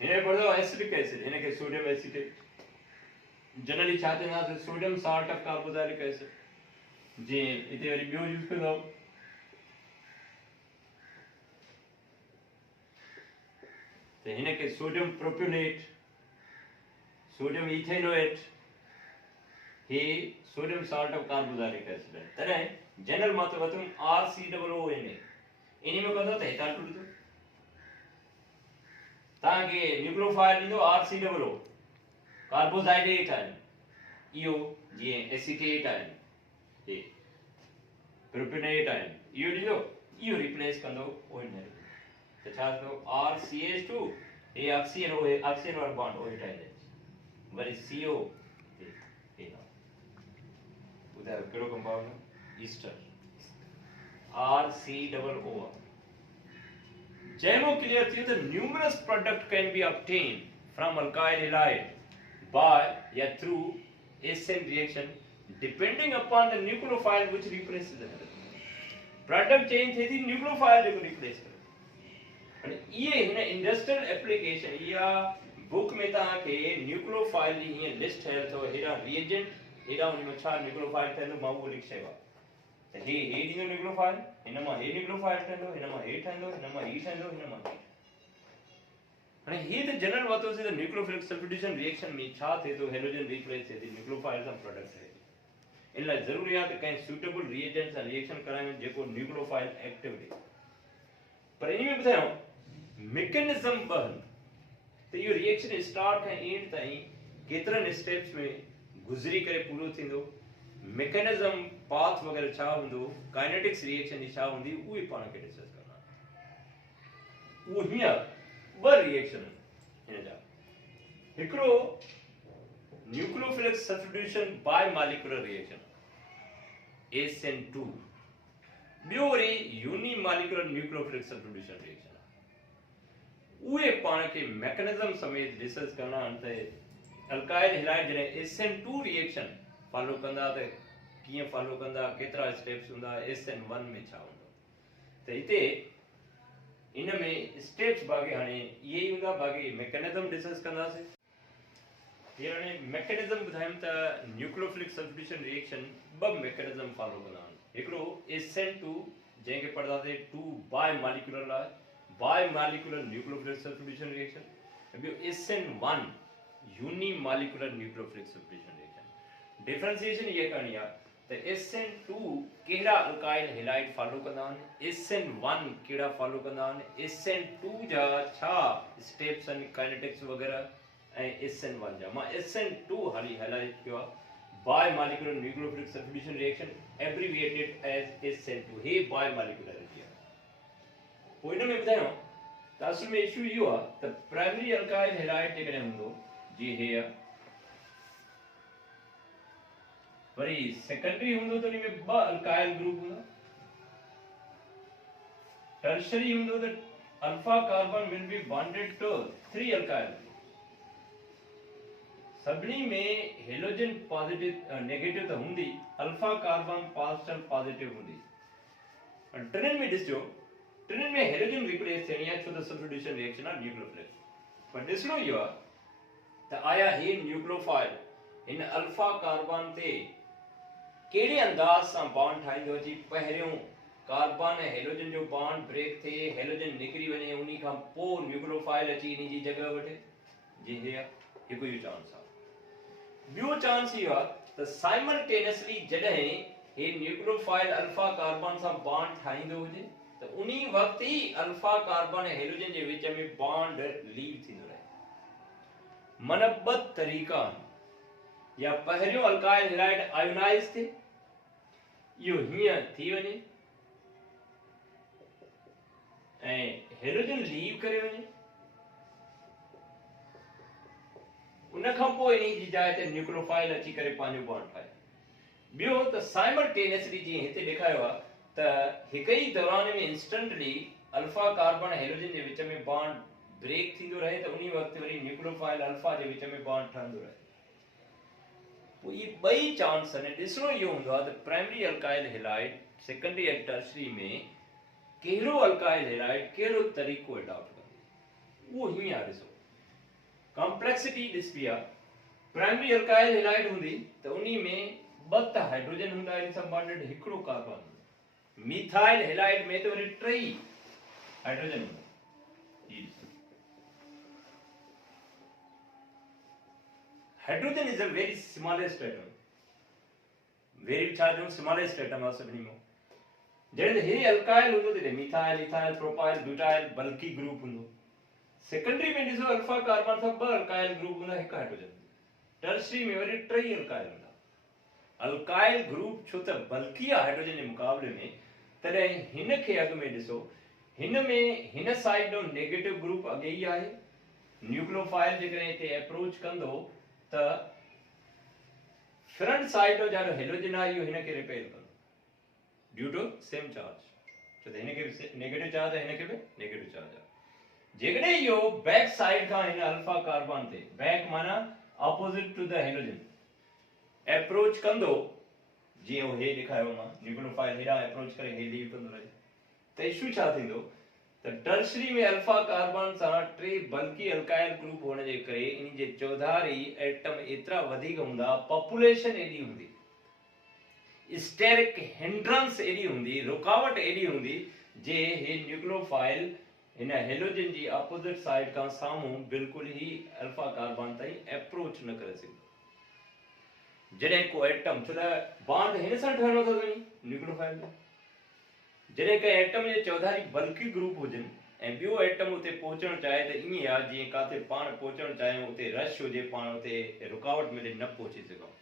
हिन पढ़ंदो एसिडिक एसिड हिन खे सोडियम एसिटेट जनरली छा चवंदासीं sodium salt of carbohydric acid जी इते वरी ॿियो यूज़ कंदो त हिन खे सोडियम प्रोप्यूनेट सोडियम इथेनोएट हे sodium salt of carbohydric acid है तॾहिं जनरल मां त वठूं RCOONA इन में कंदो त हितां टुटंदो तव्हांखे न्यूक्लियोफाइल ॾींदो RCOO कार्बोहाइड्रेट आहिनि इहो जीअं एसिटेट आहिनि हे प्रोपेनेट आहिनि इहो ॾींदो इहो रिप्लेस कंदो ONA त छा थींदो RCH2 हे ऑक्सीजन वारो बॉन्ड OH ठाहींदे वरी CO हे ॿुधायो कहिड़ो कंपाउंड ईस्टर RCOO जंहिंमो क्लियर थियो त numerous product can be obtained from alkyl halide by या through acid reaction depending upon the nucleophile which replaces the product change थे थी nucleophile जेको replace करे अने ये हिन इंडस्ट्रियल एप्लीकेशन या बुक में तव्हांखे न्यूक्लियोफाइल जी हीअं लिस्ट ठहियल अथव हेॾा रिएजेंट हेॾा हुन में छा न्यूक्लियोफाइल ठहंदो मां उहो लिखी छॾियो आहे त हे ॾींदो न्यूक्लियोफाइल हिन मां हे न्यूक्लियोफाइल ठहंदो हिन मां हे ठहंदो हिन मां ही ठहंदो हिन मां हाणे ही त जनरल वरितोसीं त न्यूक्लियोफिलिक सब्स्टिट्यूशन रिएक्शन में छा थिए थो हेलोजन रिप्लेस थिए थी न्यूक्लियोफाइल सां प्रोडक्ट थिए थी इन लाइ ज़रूरी आहे त कंहिं सूटेबल रिएजेंट सां रिएक्शन करायूं जेको न्यूक्लियोफाइल एक्टिव ॾिए पर इन में ॿुधायो मैकेनिज़म ॿ त इहो रिएक्शन स्टार्ट खां एंड ताईं केतिरनि स्टेप्स में गुज़री करे पूरो थींदो मैकेनिज़म पाथ वग़ैरह छा हूंदो काइनेटिक्स रिएक्शन जी छा हूंदी उहे पाण खे डिस्कस करना उहो हीअं ॿ रिएक्शन हिन जा हिकिड़ो nucleophilic substitution bye molecular reaction SN2 ॿियो worry unimolecular nucleophilic substitution reaction उहे पाण खे मैकेनिज़म समेत डिस्कस करना आहिनि त अल्काइल हैलाइड जॾहिं SN2 रिएक्शन फॉलो कंदा त कीअं फॉलो कंदा केतिरा स्टेप्स हूंदा SN1 में छा हूंदो त हिते इन में स्टेप्स बाक़ी हाणे इहे ई हूंदा बाक़ी मैकेनिज़म डिस्कस कंदासीं ये हाणे मैकेनिज़म ॿुधायूं त न्यूक्लियोफिलिक सब्स्टिट्यूशन रिएक्शन ॿ मैकेनिज़म फॉलो कंदा आहिनि हिकिड़ो SN2 जंहिंखे पढ़ंदासीं 2 बाय मॉलिक्यूलर आहे bimolecular nucleophilic substitution reaction ॿियो SN1 unimolecular nucleophilic substitution reaction differentiation ये करनी आहे त SN2 कहिड़ा अल्काइल हैलाइड फॉलो कंदा आहिनि SN1 कहिड़ा फॉलो कंदा आहिनि SN2 जा छा स्टेप्स आहिनि काइनेटिक्स वग़ैरह ऐं SN1 जा मां SN2 हाली हाइलाइट कयो आहे bimolecular nucleophilic substitution reaction abbreviated as SN2 हे बाय मॉलिक्यूलरिटी आहे पोइ इन में ॿुधायो त असल में इशू इहो आहे त प्राइमरी अल्काइल हैलाइड जेकॾहिं हूंदो जीअं हे आहे वरी सेकेंडरी हूंदो त उन में ॿ अल्काइल ग्रुप हूंदा टर्शरी हूंदो त alpha carbon will be bonded to 3 alkyl सभिनी में हेलोजन पॉजिटिव नेगेटिव त हूंदी अल्फा कार्बन पार्शियल पॉजिटिव हूंदी टिनिन में ॾिसजो टिनिन में हेलोजन रिप्लेस थियणी आहे छो त सब्स्टिट्यूशन रिएक्शन आहे न्यूक्लियोफिलिक पर ॾिसणो इहो आहे त आया हे न्यूक्लियोफाइल इन अल्फा कार्बन ते कहिड़े अंदाज सां बॉन्ड ठाहींदो जी पहिरियों कार्बन ऐं हेलोजन जो बॉन्ड ब्रेक थिए हेलोजन निकिरी वञे उन खां पोइ न्यूक्लियोफाइल अची इन जी जॻह वठे जी हे हिकु इहो चांस आहे ॿियो चांस इहो आहे त साइमल्टेनियसली जॾहिं हे न्यूक्लियोफाइल अल्फा कार्बन सां बॉन्ड ठाहींदो हुजे त उन वक़्त ई अल्फा कार्बन ऐं हेलोजन जे विच में बॉन्ड लीव थींदो रहे मन ॿ तरीक़ा या पहिरियों अल्काइल हैलाइड आयोनाइज थिए इहो हीअं थी वञे ऐं हेलोजन लीव करे वञे उन खां पोइ इन जी जाइ ते न्यूक्लियोफाइल अची करे पंहिंजो बॉन्ड ठाहे ॿियो त साइमल्टेनियसली जीअं हिते ॾेखारियो आहे त हिक ई दौरान में इंस्टेंटली अल्फा कार्बन हेलोजन जे विच में बॉन्ड ब्रेक थींदो रहे त उन वक्त वरी न्यूक्लियोफाइल अल्फा जे विच में बॉन्ड ठहंदो रहे। पोइ ये ॿई चांस आहिनि। ॾिसणो इहो हूंदो आहे त प्राइमरी अल्काइल हैलाइड सेकेंडरी ऐं टर्शरी में कहिड़ो अल्काइल हैलाइड कहिड़ो तरीक़ो अडॉप्ट कंदो, उहो हीअं आहे। ॾिसो कॉम्प्लेक्सिटी ॾिसबी आहे। प्राइमरी अल्काइल हैलाइड हूंदी त उन में ॿ त हाइड्रोजन हूंदा आहिनि सां बॉन्डेड, हिकिड़ो कार्बन। मिथाइल हैलाइड में त वरी टई हाइड्रोजन हूंदा। Hydrogen is a very smallest atom, very छाजो स्मॉलेस्ट एटम आहे सभिनी में। जॾहिं हे अल्काइल हूंदो त methyl ethyl propyl butyl bulky group हूंदो। सेकेंडरी में ॾिसो अल्फा कार्बन सां ॿ अल्काइल ग्रुप हूंदा, हिकु हाइड्रोजन। टर्शरी में वरी टई अल्काइल हूंदा। अल्काइल ग्रुप छो त बल्की आहे हाइड्रोजन जे मुक़ाबले में, तॾहिं हिन खे अॻु में ॾिसो, हिन में हिन साइड जो नेगेटिव ग्रुप अॻे ई आहे। न्यूक्लियोफाइल जेकॾहिं हिते अप्रोच कंदो त फ्रंट साइड जो जो हेलोजन आहे इहो हिन खे रिपेल कंदो ड्यू टू सेम चार्ज, छो त हिन खे नेगेटिव चार्ज आहे, हिन खे बि नेगेटिव चार्ज आहे। जेकॾहिं इहो बैक साइड खां हिन अल्फा कार्बन ते, बैक माना opposite to the halogen, approach कंदो, जीअं हे ॾेखारियो मां, न्यूक्लियोफाइल हेॾां अप्रोच करे हे लीव कंदो रहे, त इशू छा थींदो त टर्शरी में अल्फा कार्बन सां टे बल्कि अल्काइल ग्रुप होने जे करे इन जे चौधारी एटम एतिरा वधीक हूंदा, पॉपुलेशन एडी हूंदी, स्टेरिक हिंड्रेंस एडी हूंदी, रुकावट एडी हूंदी, जे हे न्यूक्लियोफाइल इन हेलोजन जी अपोजिट साइड खां साम्हूं बिल्कुल ही अल्फा कार्बन ताईं अप्रोच न करे सघंदो। जॾहिं को एटम, छो त बॉन्ड हिन सां ठहणो थो वञे न्यूक्लियोफाइल में, जॾहिं के एटम जे चौधारी बल्कि ग्रुप हुजनि ऐं ॿियो एटम उते पहुचणु चाहे त ईअं आहे जीअं काथे पाण पहुचणु चाहियूं, उते रश हुजे, पाण उते रुकावट मिले, न पहुची सघूं।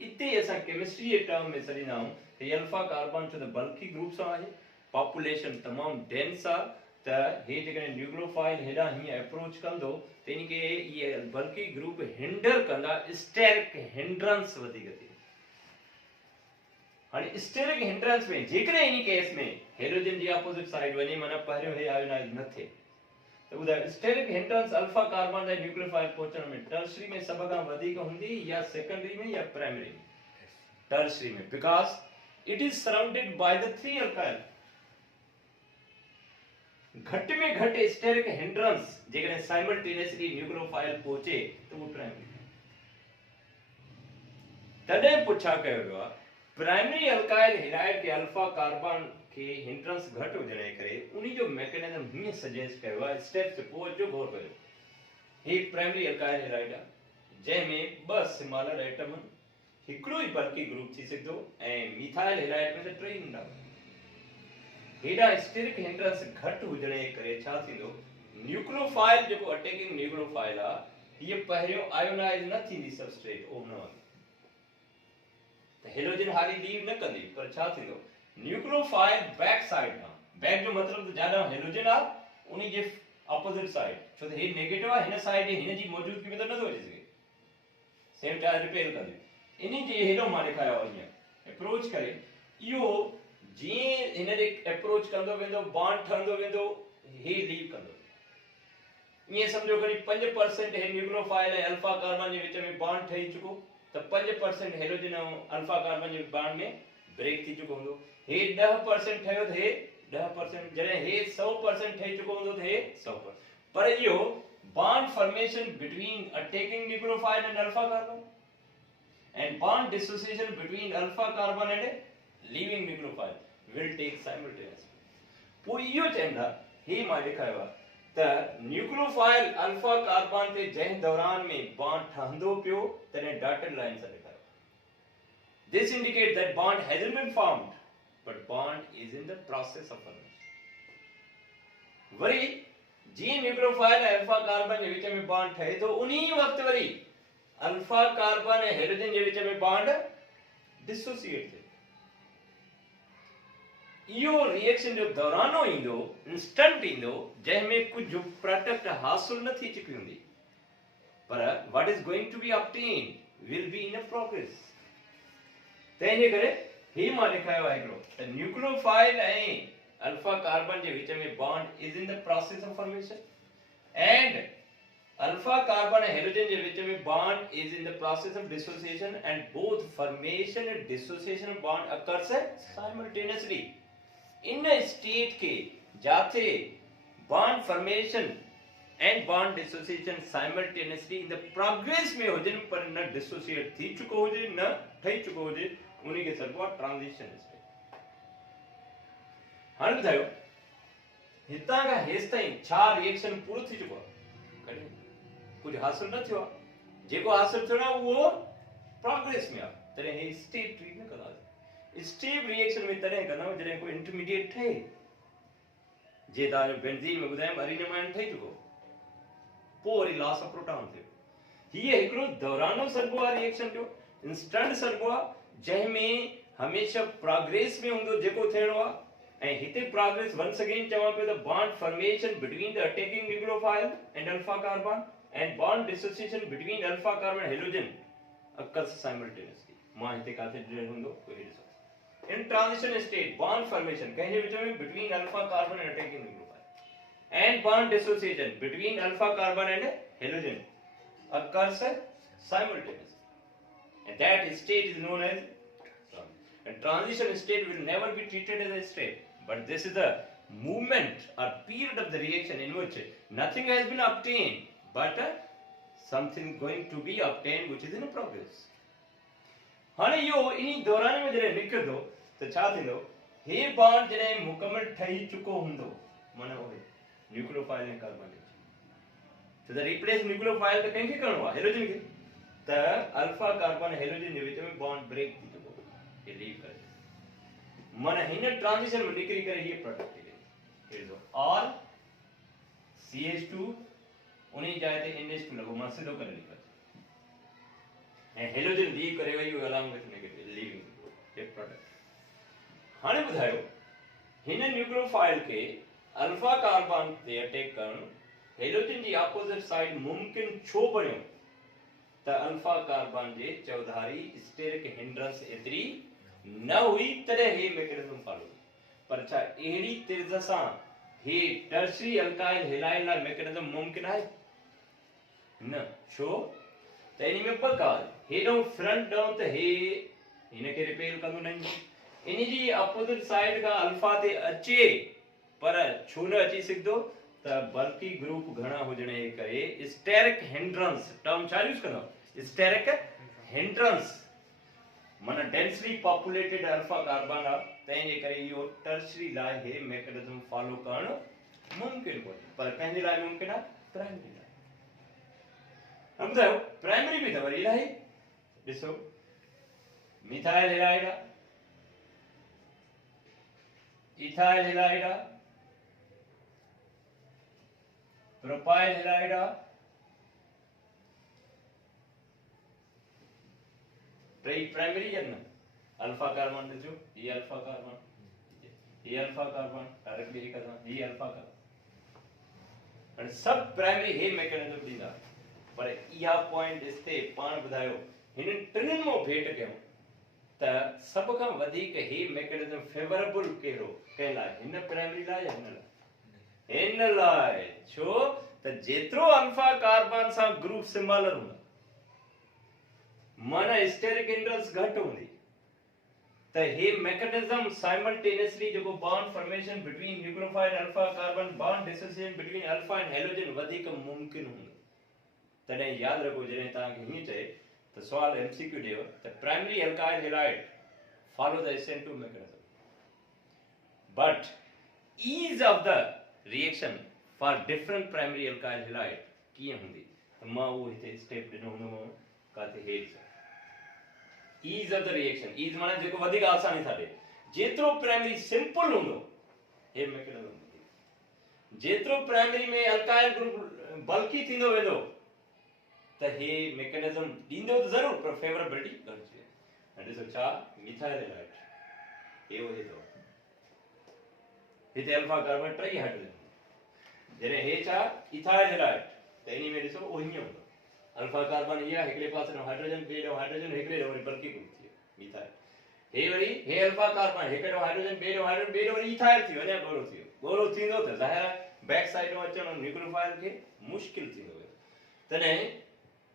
इते असां केमिस्ट्री जे टर्म में सॾींदा आहियूं त हीअ अल्फा कार्बन छो त बल्कि ग्रुप सां आहे, पॉपुलेशन तमामु डेंस आहे, त हे जेकॾहिं न्यूक्लियोफाइल हेॾां हीअं अप्रोच कंदो त इन खे इहे बल्कि ग्रुप हिंडर कंदा, स्टेरिक हिंड्रेंस वधीक थी। हाणे स्टेरिक हिंड्रेंस में जेकॾहिं इन केस में हेलोजन जी अपोजिट साइड वञे, माना पहिरियों हे आयोनाइज न थिए, त ॿुधायो स्टेरिक हिंड्रेंस अल्फा कार्बन जे न्यूक्लियोफाइल पहुचण में टर्शरी में सभ खां वधीक हूंदी या सेकेंडरी में या प्राइमरी में? टर्शरी में, because it is surrounded by the three alkyl. घट में घट स्टेरिक हिंड्रेंस जेकॾहिं साइमल्टेनियसली न्यूक्लियोफाइल पहुचे त वो प्राइमरी। तॾहिं पुछा कयो वियो आहे प्राइमरी अल्काइल हैलाइड के अल्फा कार्बन के हिंड्रेंस घट हुजण जे करे उन जो मैकेनिज्म हीअं सजेस्ट कयो आहे, स्टेप्स पोइ जो गौर कयो। हे प्राइमरी अल्काइल हैलाइड आहे जंहिंमें ॿ स्मॉलर एटम, हिकिड़ो ई बल्कि ग्रुप थी सघंदो, ऐं मिथाइल हैलाइड में त टे हूंदा। हेॾा स्टेरिक हिंड्रेंस घट हुजण जे करे छा थींदो, न्यूक्लियोफाइल जेको अटैकिंग न्यूक्लियोफाइल आहे हीअ पहिरियों आयोनाइज न थींदी सबस्ट्रेट ओम न वञे, त हेलोजन हाली लीव न कंदी, पर छा थींदो न्यूक्लियोफाइल बैक साइड खां, बैक जो मतलब त जाॾा हेलोजन आहे उन जे अपोजिट साइड, छो त हे नेगेटिव आहे, हिन साइड हिन जी मौजूदगी में त नथो अची सघे, सेम चार्ज रिपेल कंदी, इन जे हेॾो मां ॾेखारियो आहे हीअं अप्रोच करे, इहो जीअं हिन जे अप्रोच कंदो वेंदो, बॉन्ड ठहंदो वेंदो, हे लीव कंदो। ईअं सम्झो करीब 5% हे न्यूक्लियोफाइल ऐं अल्फा कार्बन जे विच में बॉन्ड ठही चुको, त 5% हेलोजन ऐं अल्फा कार्बन जे बॉन्ड में ब्रेक थी चुको हूंदो। हे 10% ठहियो त हे 10%, जॾहिं हे 100% ठही चुको हूंदो त हे 100%। पर इहो bond formation between attacking nucleophile and alpha carbon and bond dissociation between alpha carbon and leaving nucleophile will take simultaneously. पोइ इहो चवंदा, हे मां ॾेखारियो आहे त न्यूक्लियोफाइल अल्फा कार्बन ते जंहिं दौरान में बॉन्ड ठहंदो पियो तॾहिं डॉटेड लाइन सां ॾेखारियो। This indicates that bond hasn't been formed, but bond is in the process of formation. Worry जीअं न्यूक्लियोफाइल अल्फा कार्बन जे विच में बॉन्ड ठहे थो, उन्ही वक़्तु वरी अल्फा कार्बन ऐं हेलोजन जे विच में बॉन्ड डिसोसिएट थिए। इहो रिएक्शन जो दौरानो ईंदो, इंस्टेंट ईंदो, जंहिंमें कुझु प्रोडक्ट हासिल न थी चुकी हूंदी, पर what is going to be obtained will be in a progress. तंहिंजे करे ही मां ॾेखारियो आहे हिकिड़ो त न्यूक्लियोफाइल ऐं अल्फा कार्बन जे विच में bond is in the process of formation. and alpha carbon and halogen जे विच में bond is in the process of dissociation and both formation and dissociation of bond occurs simultaneously in a state के जाते bond formation and bond dissociation simultaneously in the progress में Heusen पर न dissociate थी चुको हुजे न ठही चुको हुजे उन्हीं के सरबो transition state हाणे ॿुधायो हितां खां हेसि ताईं छा रिएक्शन पूरो थी चुको आहे कुछ हासिल न थियो आहे जेको हासिल थियो आहे उहो प्रोग्रेस में आहे तॾहिं हे स्टेप ट्री न कंदासीं स्टेप रिएक्शन में तॾहिं कंदा जॾहिं कोई इंटरमीडिएट ठहे जे तव्हांजो बेंज़ीन में ॿुधायमि अरीन अमाइन ठही चुको पोइ वरी लॉस ऑफ प्रोटॉन थियो हीअ हिकिड़ो दौरानो सरबो आहे रिएक्शन जो इंस्टेंट सरबो आहे जंहिंमें हमेशह प्रोग्रेस में हूंदो जेको थियणो आहे ऐं हिते प्रोग्रेस वंस अगेन चवां पियो त bond formation between the attacking nucleophile and alpha carbon and bond dissociation between alpha carbon and halogen occurs simultaneously मां हिते काथे ड्रेन हुंदो कोई ॾिसो in transition state bond formation कंहिंजे विच में between alpha carbon and attacking nucleophile and bond dissociation between alpha carbon and halogen occurs simultaneously and that state is known as a transition state will never be treated as a state but this is the movement or period of the reaction in which nothing has been obtained but something going to be obtained which is in progress हाणे यो इनी दौरान में जॾहिं निकिरंदो त छा थींदो हे bond जॾहिं मुकमल ठही चुको हूंदो माना उहे न्यूक्लियोफाइल ऐं कार्बन छो त रिप्लेस न्यूक्लियोफाइल त कंहिंखे करिणो आहे हेलोजन खे त अल्फा कार्बन हेलोजन जे विच में बॉन्ड ब्रेक थी चुको हे लीव करे माना हिन ट्रांजिशन में निकिरी करे हीअ प्रोडक्ट थी वई और CH2 उन्हीं जाइ ते NH2 लॻो मां सिधो करे लिखो ऐं हेलोजन लीव करे वई along with negative leaving A product हाणे ॿुधायो हिन न्यूक्लियोफाइल खे अल्फा कार्बन ते अटैक करणु हेलोजन जी ऑपोजिट साइड मुमकिन छो बणियो त अल्फा कार्बन जे चौधारी स्टेरिक हिंड्रेंस एतिरी न हुई तॾहिं हे मैकेनिज्म फॉलो पर छा अहिड़ी तिर्ज़ सां हे टर्शरी अल्काइल हेलाइड लाइ मैकेनिज्म मुमकिन आहे न छो त इन में ॿ कार हेॾो फ्रंट डाउन त हे हिन खे रिपेल कंदो न इन जी अपोजिट साइड खां अल्फा ते अचे पर छो न अची सघंदो त बल्कि ग्रुप घणा हुजण जे करे स्टेरिक हिंड्रेंस टर्म छा यूज़ कंदो स्टेरिक हिंड्रेंस माना डेंसली पॉपुलेटेड अल्फा कार्बन आहे तंहिंजे करे इहो टर्शरी लाइ हे मैकेनिज्म फॉलो करणु मुमकिन कोन्हे पर कंहिंजे लाइ मुमकिन आहे प्राइमरी लाइ हम ॿुधायो प्राइमरी में त वरी इलाही ॾिसो मिथाइल हेलाइड आहे इथाइल हेलाइड आहे प्रोपाइल हेलाइड आहे टई प्राइमरी या न अल्फा कार्बन ॾिसो ये अल्फा कार्बन डायरेक्टली ही करना ये अल्फा कार्बन और सब प्राइमरी हे मैकेनिज्म ॾींदा पर इहा पॉइंट इस्ते पाण ॿुधायो हिन टिनिन मां भेट कयूं त सभ खां वधीक हे मैकेनिज्म फेवरेबल कहिड़ो कंहिं लाइ हिन प्राइमरी लाइ या हिन लाइ छो त जेतिरो अल्फा कार्बन सां ग्रुप सिमिलर हूंदा माना स्टेरिक हिंड्रेंस घटि हूंदी त हे मैकेनिज्म साइमल्टेनियसली जेको bond formation between nucleophile alpha carbon bond dissociation between alpha and halogen वधीक मुमकिन हूंदो तॾहिं यादि रखो जॾहिं तव्हांखे हीअं चए त सवाल MCQ ॾियो त primary alkyl halide follow the SN2 mechanism but ease of the reaction for different primary alkyl halide कीअं हूंदी त मां उहो हिते स्टेप ॾिनो हूंदो काथे हेठि ease of the reaction ease माना जेको वधीक आसानी सां ॾे जेतिरो प्राइमरी सिंपल हूंदो हे मैकेनिज्म जेतिरो प्राइमरी में अल्काइल ग्रुप बल्कि थींदो वेंदो त हे मैकेनिज्म ॾींदो त ज़रूर पर फेवरेबिलिटी घटिजे ऐं ॾिसो छा मिथाइल हेलाइड हे वधे थो हिते अल्फा कार्बन टई हाइड्रोजन जॾहिं हे छा इथाइल हेलाइड त इन में ॾिसो उहो हीअं हूंदो अल्फा कार्बन इहा हिकिड़े पासे ॾों हाइड्रोजन ॿिए ॾों हाइड्रोजन हिकिड़े ॾों वरी बल्कि ग्रुप थी वियो मिथाइल हे वरी हे अल्फा कार्बन हिकिड़े ॾों हाइड्रोजन ॿिए ॾों हाइड्रोजन ॿिए ॾों वरी इथाइल थी वियो अञा ॻोढ़ो थी वियो ॻोढ़ो थींदो त ज़ाहिर आहे बैक साइड में अचण न्यूक्लियोफाइल खे मुश्किल थींदो वियो। तॾहिं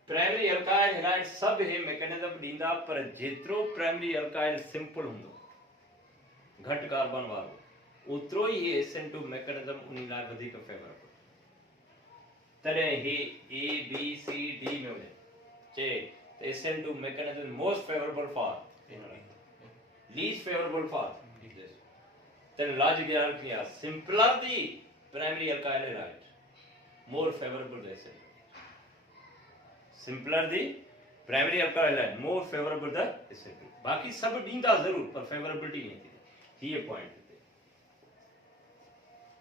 प्राइमरी अल्काइल हैलाइड सब हे मैकेनिज्म ॾींदा, पर जेतिरो प्राइमरी अल्काइल सिंपल हूंदो, घटि कार्बन वारो, ओतिरो ई हे एसेंटो मैकेनिज्म उन लाइ वधीक फेवरेबल। तॾहिं हे ए बी सी डी में वञे चए त S N two mechanism most favourable for, least favourable for. Then logic hierarchy are simpler the primary alkyl halide, more favorable the acid. Simpler the primary alkyl halide, more favorable the acid. बाकी सब डींदा जरूर पर फेवरेबिलिटी नहीं थी, ये पॉइंट थे।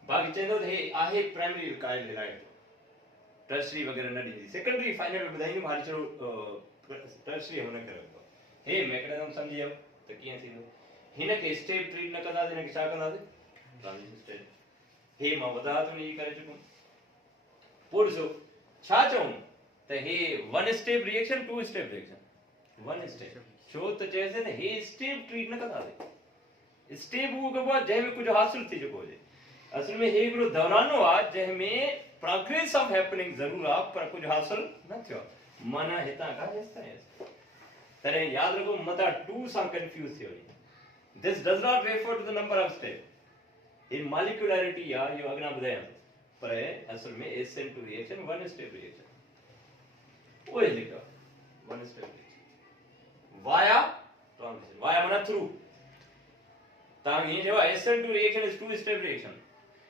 बाकी चेंदो थे आहे प्राइमरी alkyl halide, टर्शरी वगैरह न डींदी, सेकेंडरी फाइनल में बताएंगे हाल चलो टर्शरी होने करेगा। हे मैकेनिज्म समझियो त कीअं थींदो। हिन के स्टेप ट्रीट न कंदासीं, हिन खे छा कंदासीं, ट्रांजिशन स्टेप। हे मां वधात में ई करे चुको। पोइ ॾिसो छा चऊं त हे one step reaction, two step reaction, one step. छो त चएसि न हे स्टेप ट्रीट न कंदासीं, स्टेप उहो कबो आहे जंहिंमें कुझु हासिल थी चुको हुजे। असल में हे हिकिड़ो दौरानो आहे जंहिंमें प्रोग्रेस ऑफ हैपनिंग ज़रूर आहे पर कुझु हासिल न थियो, माना हितां खां हेसिताईं। तॾहिं यादि रखो मथां टू सां कंफ्यूज थियो। This does not refer to the number of steps. ये molecularity या ये अगना बताया, पर असल में SN2 reaction one step reaction। वो ये लिखा one step reaction। Via transition, via माना through। ताकि ये जो SN2 reaction is two step reaction,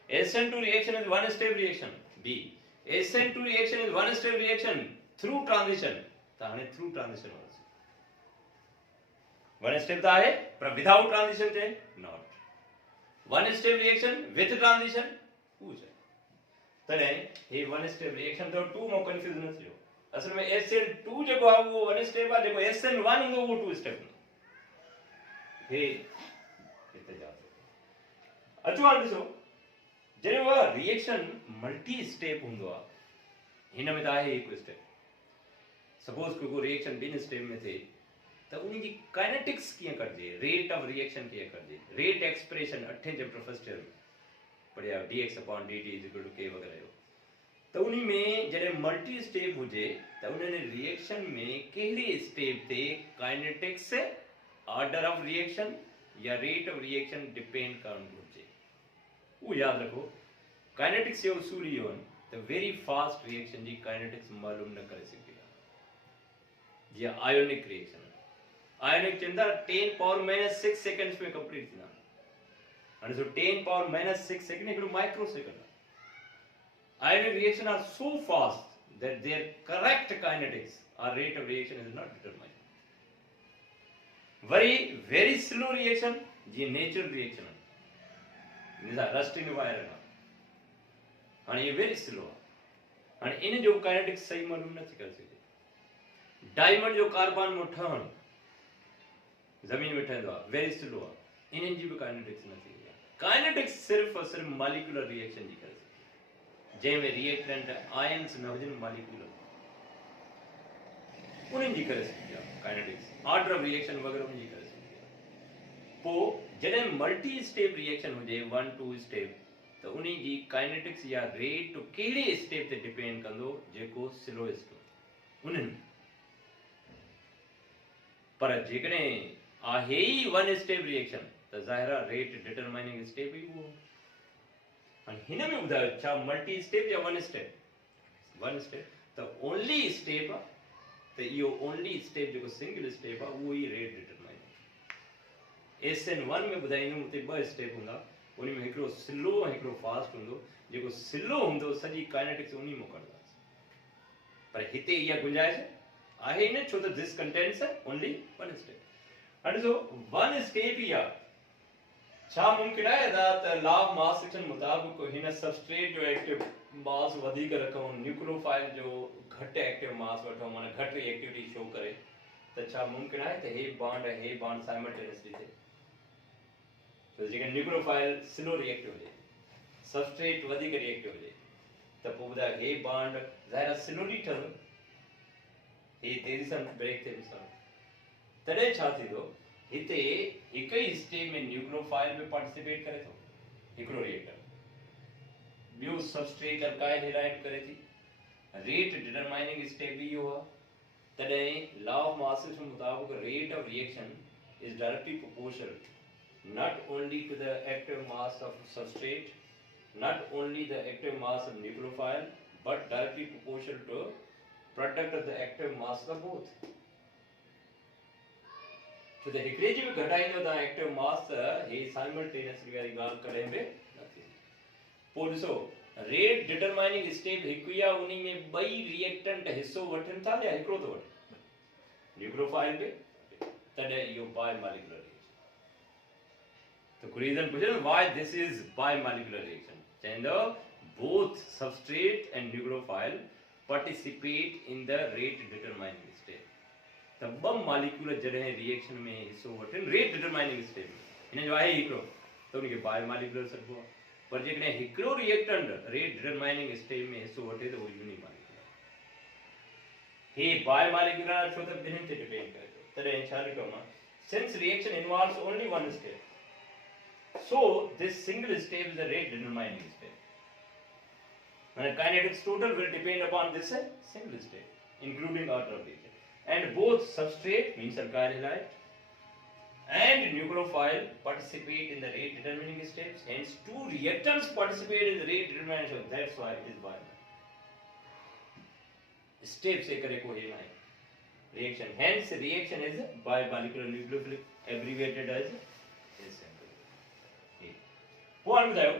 SN2 reaction is one step reaction। B, SN2 reaction is one step reaction through transition। ताकि through transition हो। One step था है पर without transition थे not. One step reaction with transition पूछ है। तने हे one step reaction तो टू में कंफ्यूज न थियो। असल में SN2 जो है वो वन स्टेप है, जो SN1 हो वो टू स्टेप है। हे कितने जाते अचवाल ॾिसो जॾहिं वो रिएक्शन मल्टी स्टेप हूंदो आहे, हिन में त आहे हिकु स्टेप। सपोज को रिएक्शन ॿिनि स्टेप में थे त उन जी काइनेटिक्स कीअं करिजे, रेट ऑफ रिएक्शन कीअं करिजे, rate expression 8 chapter first year में पढ़िया dx/dt = k वगैरह जो। त उन में जॾहिं मल्टी स्टेप हुजे त उन रिएक्शन में कहिड़े स्टेप ते काइनेटिक्स, ऑर्डर ऑफ रिएक्शन या रेट ऑफ रिएक्शन डिपेंड करणु घुरिजे। उहो यादि रखो। काइनेटिक्स जो उसूल इहो आहे त वेरी फास्ट रिएक्शन जी काइनेटिक्स मालूम न करे सघिबी आहे। जीअं आयोनिक रिएक्शन, आयोनिक चंदा 10⁻⁻6 सेकंड्स में कंप्लीट थींदा। हाणे जो 10⁻⁻6 सेकंड हिकिड़ो माइक्रो सेकंड आहे। Ionic reaction are so fast that there correct kinetics और rate of reaction is not determined. वरी वेरी स्लो रिएक्शन जी नेचुरल रिएक्शन आहे, रस्टिंग वायर आहे। हाणे ये वेरी स्लो आहे। हाणे इन जो काइनेटिक्स सही मालूम न थी करे सघे। डायमंड जो कार्बन में ठहण जमीन में ठहंदो आहे, वेरी स्लो आहे, इन्हनि जी बि काइनेटिक्स न थी आहे। काइनेटिक्स सिर्फ़ और सिर्फ़ मॉलिक्यूलर रिएक्शन जी करे सघे, जंहिंमें रिएक्टेंट आयन्स न हुजनि मॉलिक्यूलर, उन्हनि जी करे सघे आहे काइनेटिक्स, ऑर्डर ऑफ रिएक्शन वग़ैरह उन्हनि जी करे सघे आहे। पोइ जॾहिं मल्टी स्टेप रिएक्शन हुजे 1-2 स्टेप त उन जी काइनेटिक्स या रेट कहिड़े स्टेप ते डिपेंड कंदो, जेको स्लोएस्ट हो उन्हनि। पर जेकॾहिं आहे ही वन स्टेप रिएक्शन त ज़ाहिर आहे रेट डिटरमाइनिंग स्टेप ही वो। हाणे हिन में ॿुधायो छा मल्टी स्टेप या वन स्टेप? वन स्टेप त ओनली स्टेप आहे त इहो ओनली स्टेप जेको सिंगल स्टेप आहे उहो ई रेट डिटरमाइनिंग। SN1 में ॿुधाईंदुमि उते ॿ स्टेप हूंदा, उन में हिकिड़ो स्लो ऐं हिकिड़ो फास्ट हूंदो। जेको स्लो हूंदो सॼी काइनेटिक्स उन में कढंदासीं, पर हिते इहा गुंजाइश आहे न, छो त this contains only one step. हाणे ॾिसो वन स्टेप ई आहे। छा मुमकिन आहे त लॉ ऑफ मास सेक्शन मुताबिक़ हिन सबस्ट्रेट जो एक्टिव मास वधीक रखूं, न्यूक्लियोफाइल जो घटि एक्टिव मास वठूं, माना घटि रिएक्टिविटी शो करे, त छा मुमकिन आहे त हे बॉन्ड साइमल्टेनियसली थिए? तो जेकॾहिं न्यूक्लियोफाइल स्लो रिएक्टिव हुजे, सबस्ट्रेट वधीक रिएक्टिव हुजे, त पोइ ॿुधायो हे बॉन्ड ज़ाहिर स्लोली ठहंदो, हे तेज़ी सां ब्रेक थिए मिसाल। तॾहिं छा थींदो, हिते हिक ई स्टेज में न्यूक्लियोफाइल में पार्टिसिपेट करे थो हिकिड़ो रिएक्टर, ॿियो सबस्ट्रेट अल्काइल हैलाइड करे थी, रेट डिटरमाइनिंग स्टेप भी हुआ तॾहिं लॉ ऑफ मासेस के मुताबिक rate of reaction is directly proportional not only to the active mass of substrate, not only the active mass of nucleophile, but directly proportional to product of the active mass of both. So the हिकिड़े बि घटाईंदो त active mass हे simultaneously वारी ॻाल्हि कॾहिं बि न थींदी। पोइ ॾिसो rate determining step हिकु या उन्ही में ॿई रिएक्टेंट हिस्सो वठनि था या हिकिड़ो थो वठे न्यूक्लियोफाइल बि तॾहिं इहो बायोमॉलिक्यूलर तो reason question why this is bimolecular reaction chendo both substrate and nucleophile participate in the rate determining step the bum molecule जॾहिं reaction में हिस्सो वठनि rate determining step में हिन जो आहे हिकिड़ो त उनखे bimolecular सॾिबो आहे पर जेकॾहिं हिकिड़ो रिएक्टेंट rate determining step में हिस्सो वठे त उहो यूनिमॉलिक्यूलर हे bimolecular छो त ॿिन्हिनि ते डिपेंड करे थो तॾहिं छा लिखियो मां since reaction involves only one step so this single step is a rate determining step. And kinetics total will depend upon this single step, including order of reaction. And both substrate means alkyl halide and nucleophile participate in the rate determining steps. Hence, two reactants participate in the rate determining steps. That's why it is bimolecular. Steps एक करे कोई नहीं. Reaction. Hence, reaction is bimolecular nucleophilic, abbreviated as SN. पोइ ॿुधायो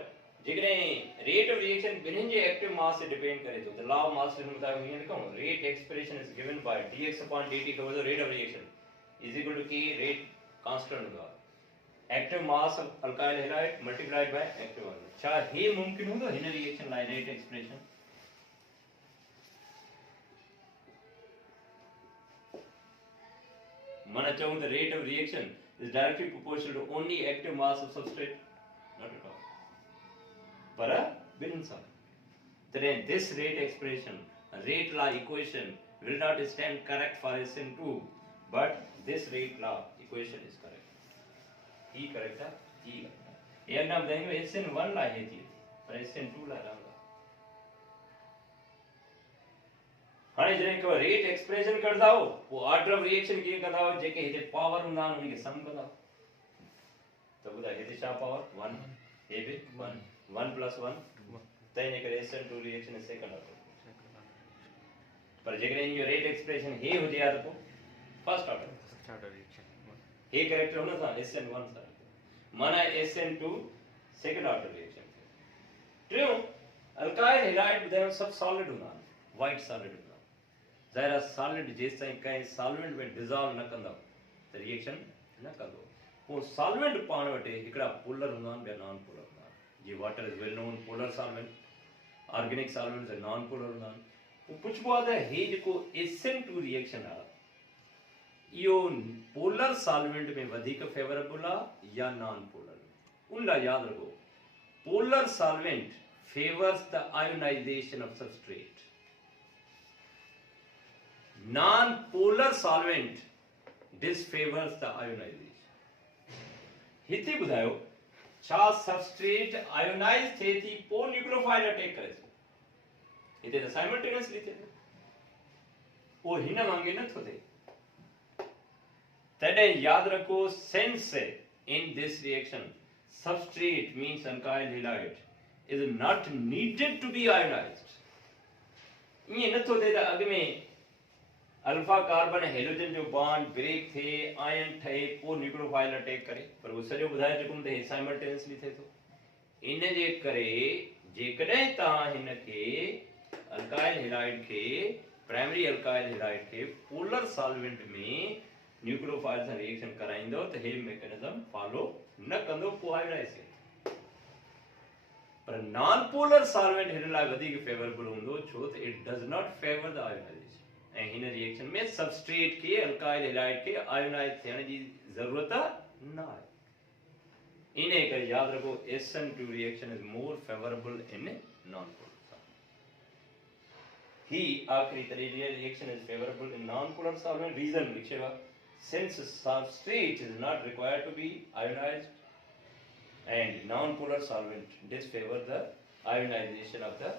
जेकॾहिं rate of reaction ॿिन्हिनि जे active mass ते depend करे थो त लॉ ऑफ मास जे मुताबिक हीअं लिखूं rate expression is given by dx upon dt ख़बर rate of reaction is equal to k rate constant हूंदो आहे active mass of alkyl halide multiplied by active mass छा हे मुमकिन हूंदो हिन रिएक्शन लाइ रेट एक्सप्रेशन माना चऊं त rate of reaction is directly proportional to only active mass of substrate not at all. But then this rate expression, rate law equation will not stand correct for SN2, but this rate law equation is correct. E correct है? E. एक नाम देंगे SN1 ला है थी, पर SN2 ला रहा हाणे जॾहिं को रेट एक्सप्रेशन कंदा हो वो ऑर्डर ऑफ रिएक्शन कीअं कंदा हो जेके हिते पावर हूंदा आहिनि उनखे सम कंदा तो ॿुधाए हिते छा पावर 1 हे बि 1 प्लस 1 त इन करे SN2 रिएक्शन सेकंड ऑर्डर पर जेकॾहिं इन जो रेट एक्सप्रेशन हे हुजे हा त पोइ फर्स्ट ऑर्डर रिएक्शन हे कैरेक्टर हुन सां SN1 सां माना SN2 सेकंड ऑर्डर रिएक्शन टियों अल्काइल हैलाइड ॿुधायो सभु सॉलिड हूंदा आहिनि वाइट सॉलिड हूंदा ज़ाहिर सॉलिड जेसि ताईं कंहिं सॉल्वेंट में डिज़ॉल्व न कंदव त रिएक्शन न कंदो वो सॉल्वेंट पाण वटि हिकिड़ा पोलर हूंदा आहिनि ॿिया नॉन पोलर हूंदा आहिनि जीअं water is well known polar solvent organic solvents non polar हूंदा आहिनि पोइ पुछिबो आहे त हे जेको SN2 रिएक्शन आहे इहो पोलर सॉल्वेंट में वधीक फेवरेबल आहे या नॉन पोलर उन लाइ यादि रखो polar solvent favours the ionisation of substrate non-polar solvent disfavors the ionization हिते ॿुधायो छा सबस्ट्रेट आयोनाइज थिए थी पोइ न्यूक्लियोफाइल अटैक करे थो हिते त साइमल्टेनियसली थिए थो पोइ हिन वांगुरु नथो थिए तॾहिं यादि रखो sense in this reaction substrate means alkyl halide is not needed to be ionized ईअं नथो थिए त अॻु में अल्फा कार्बन हेलोजन जो बॉन्ड ब्रेक थे आयन ठहे पोइ न्यूक्लियोफाइल अटैक करे पर वो सॼो ॿुधाए चुकुम त हे साइमल्टेनियसली थिए थो इन जे करे जेकॾहिं तव्हां हिन खे अल्काइल हैलाइड खे प्राइमरी अल्काइल हैलाइड खे पोलर सॉल्वेंट में न्यूक्लियोफाइल सां रिएक्शन कराईंदो त हे मैकेनिज्म फॉलो न कंदो पोइ आयोनाइज थिए पर नॉन पोलर सॉल्वेंट हिन लाइ वधीक फेवरेबल हूंदो छो त it does not favour the ionisation ऐं हिन रिएक्शन में सबस्ट्रेट के अल्काइल हैलाइड के आयोनाइज थियण जी ज़रूरत न आहे इन करे यादि रखो SN2 reaction is more favourable in non polar ही आखिरी तरीके reaction is favourable in non polar solvent reason लिखियो since substrate is not required to be ionized and non polar solvent disfavor the ionization of the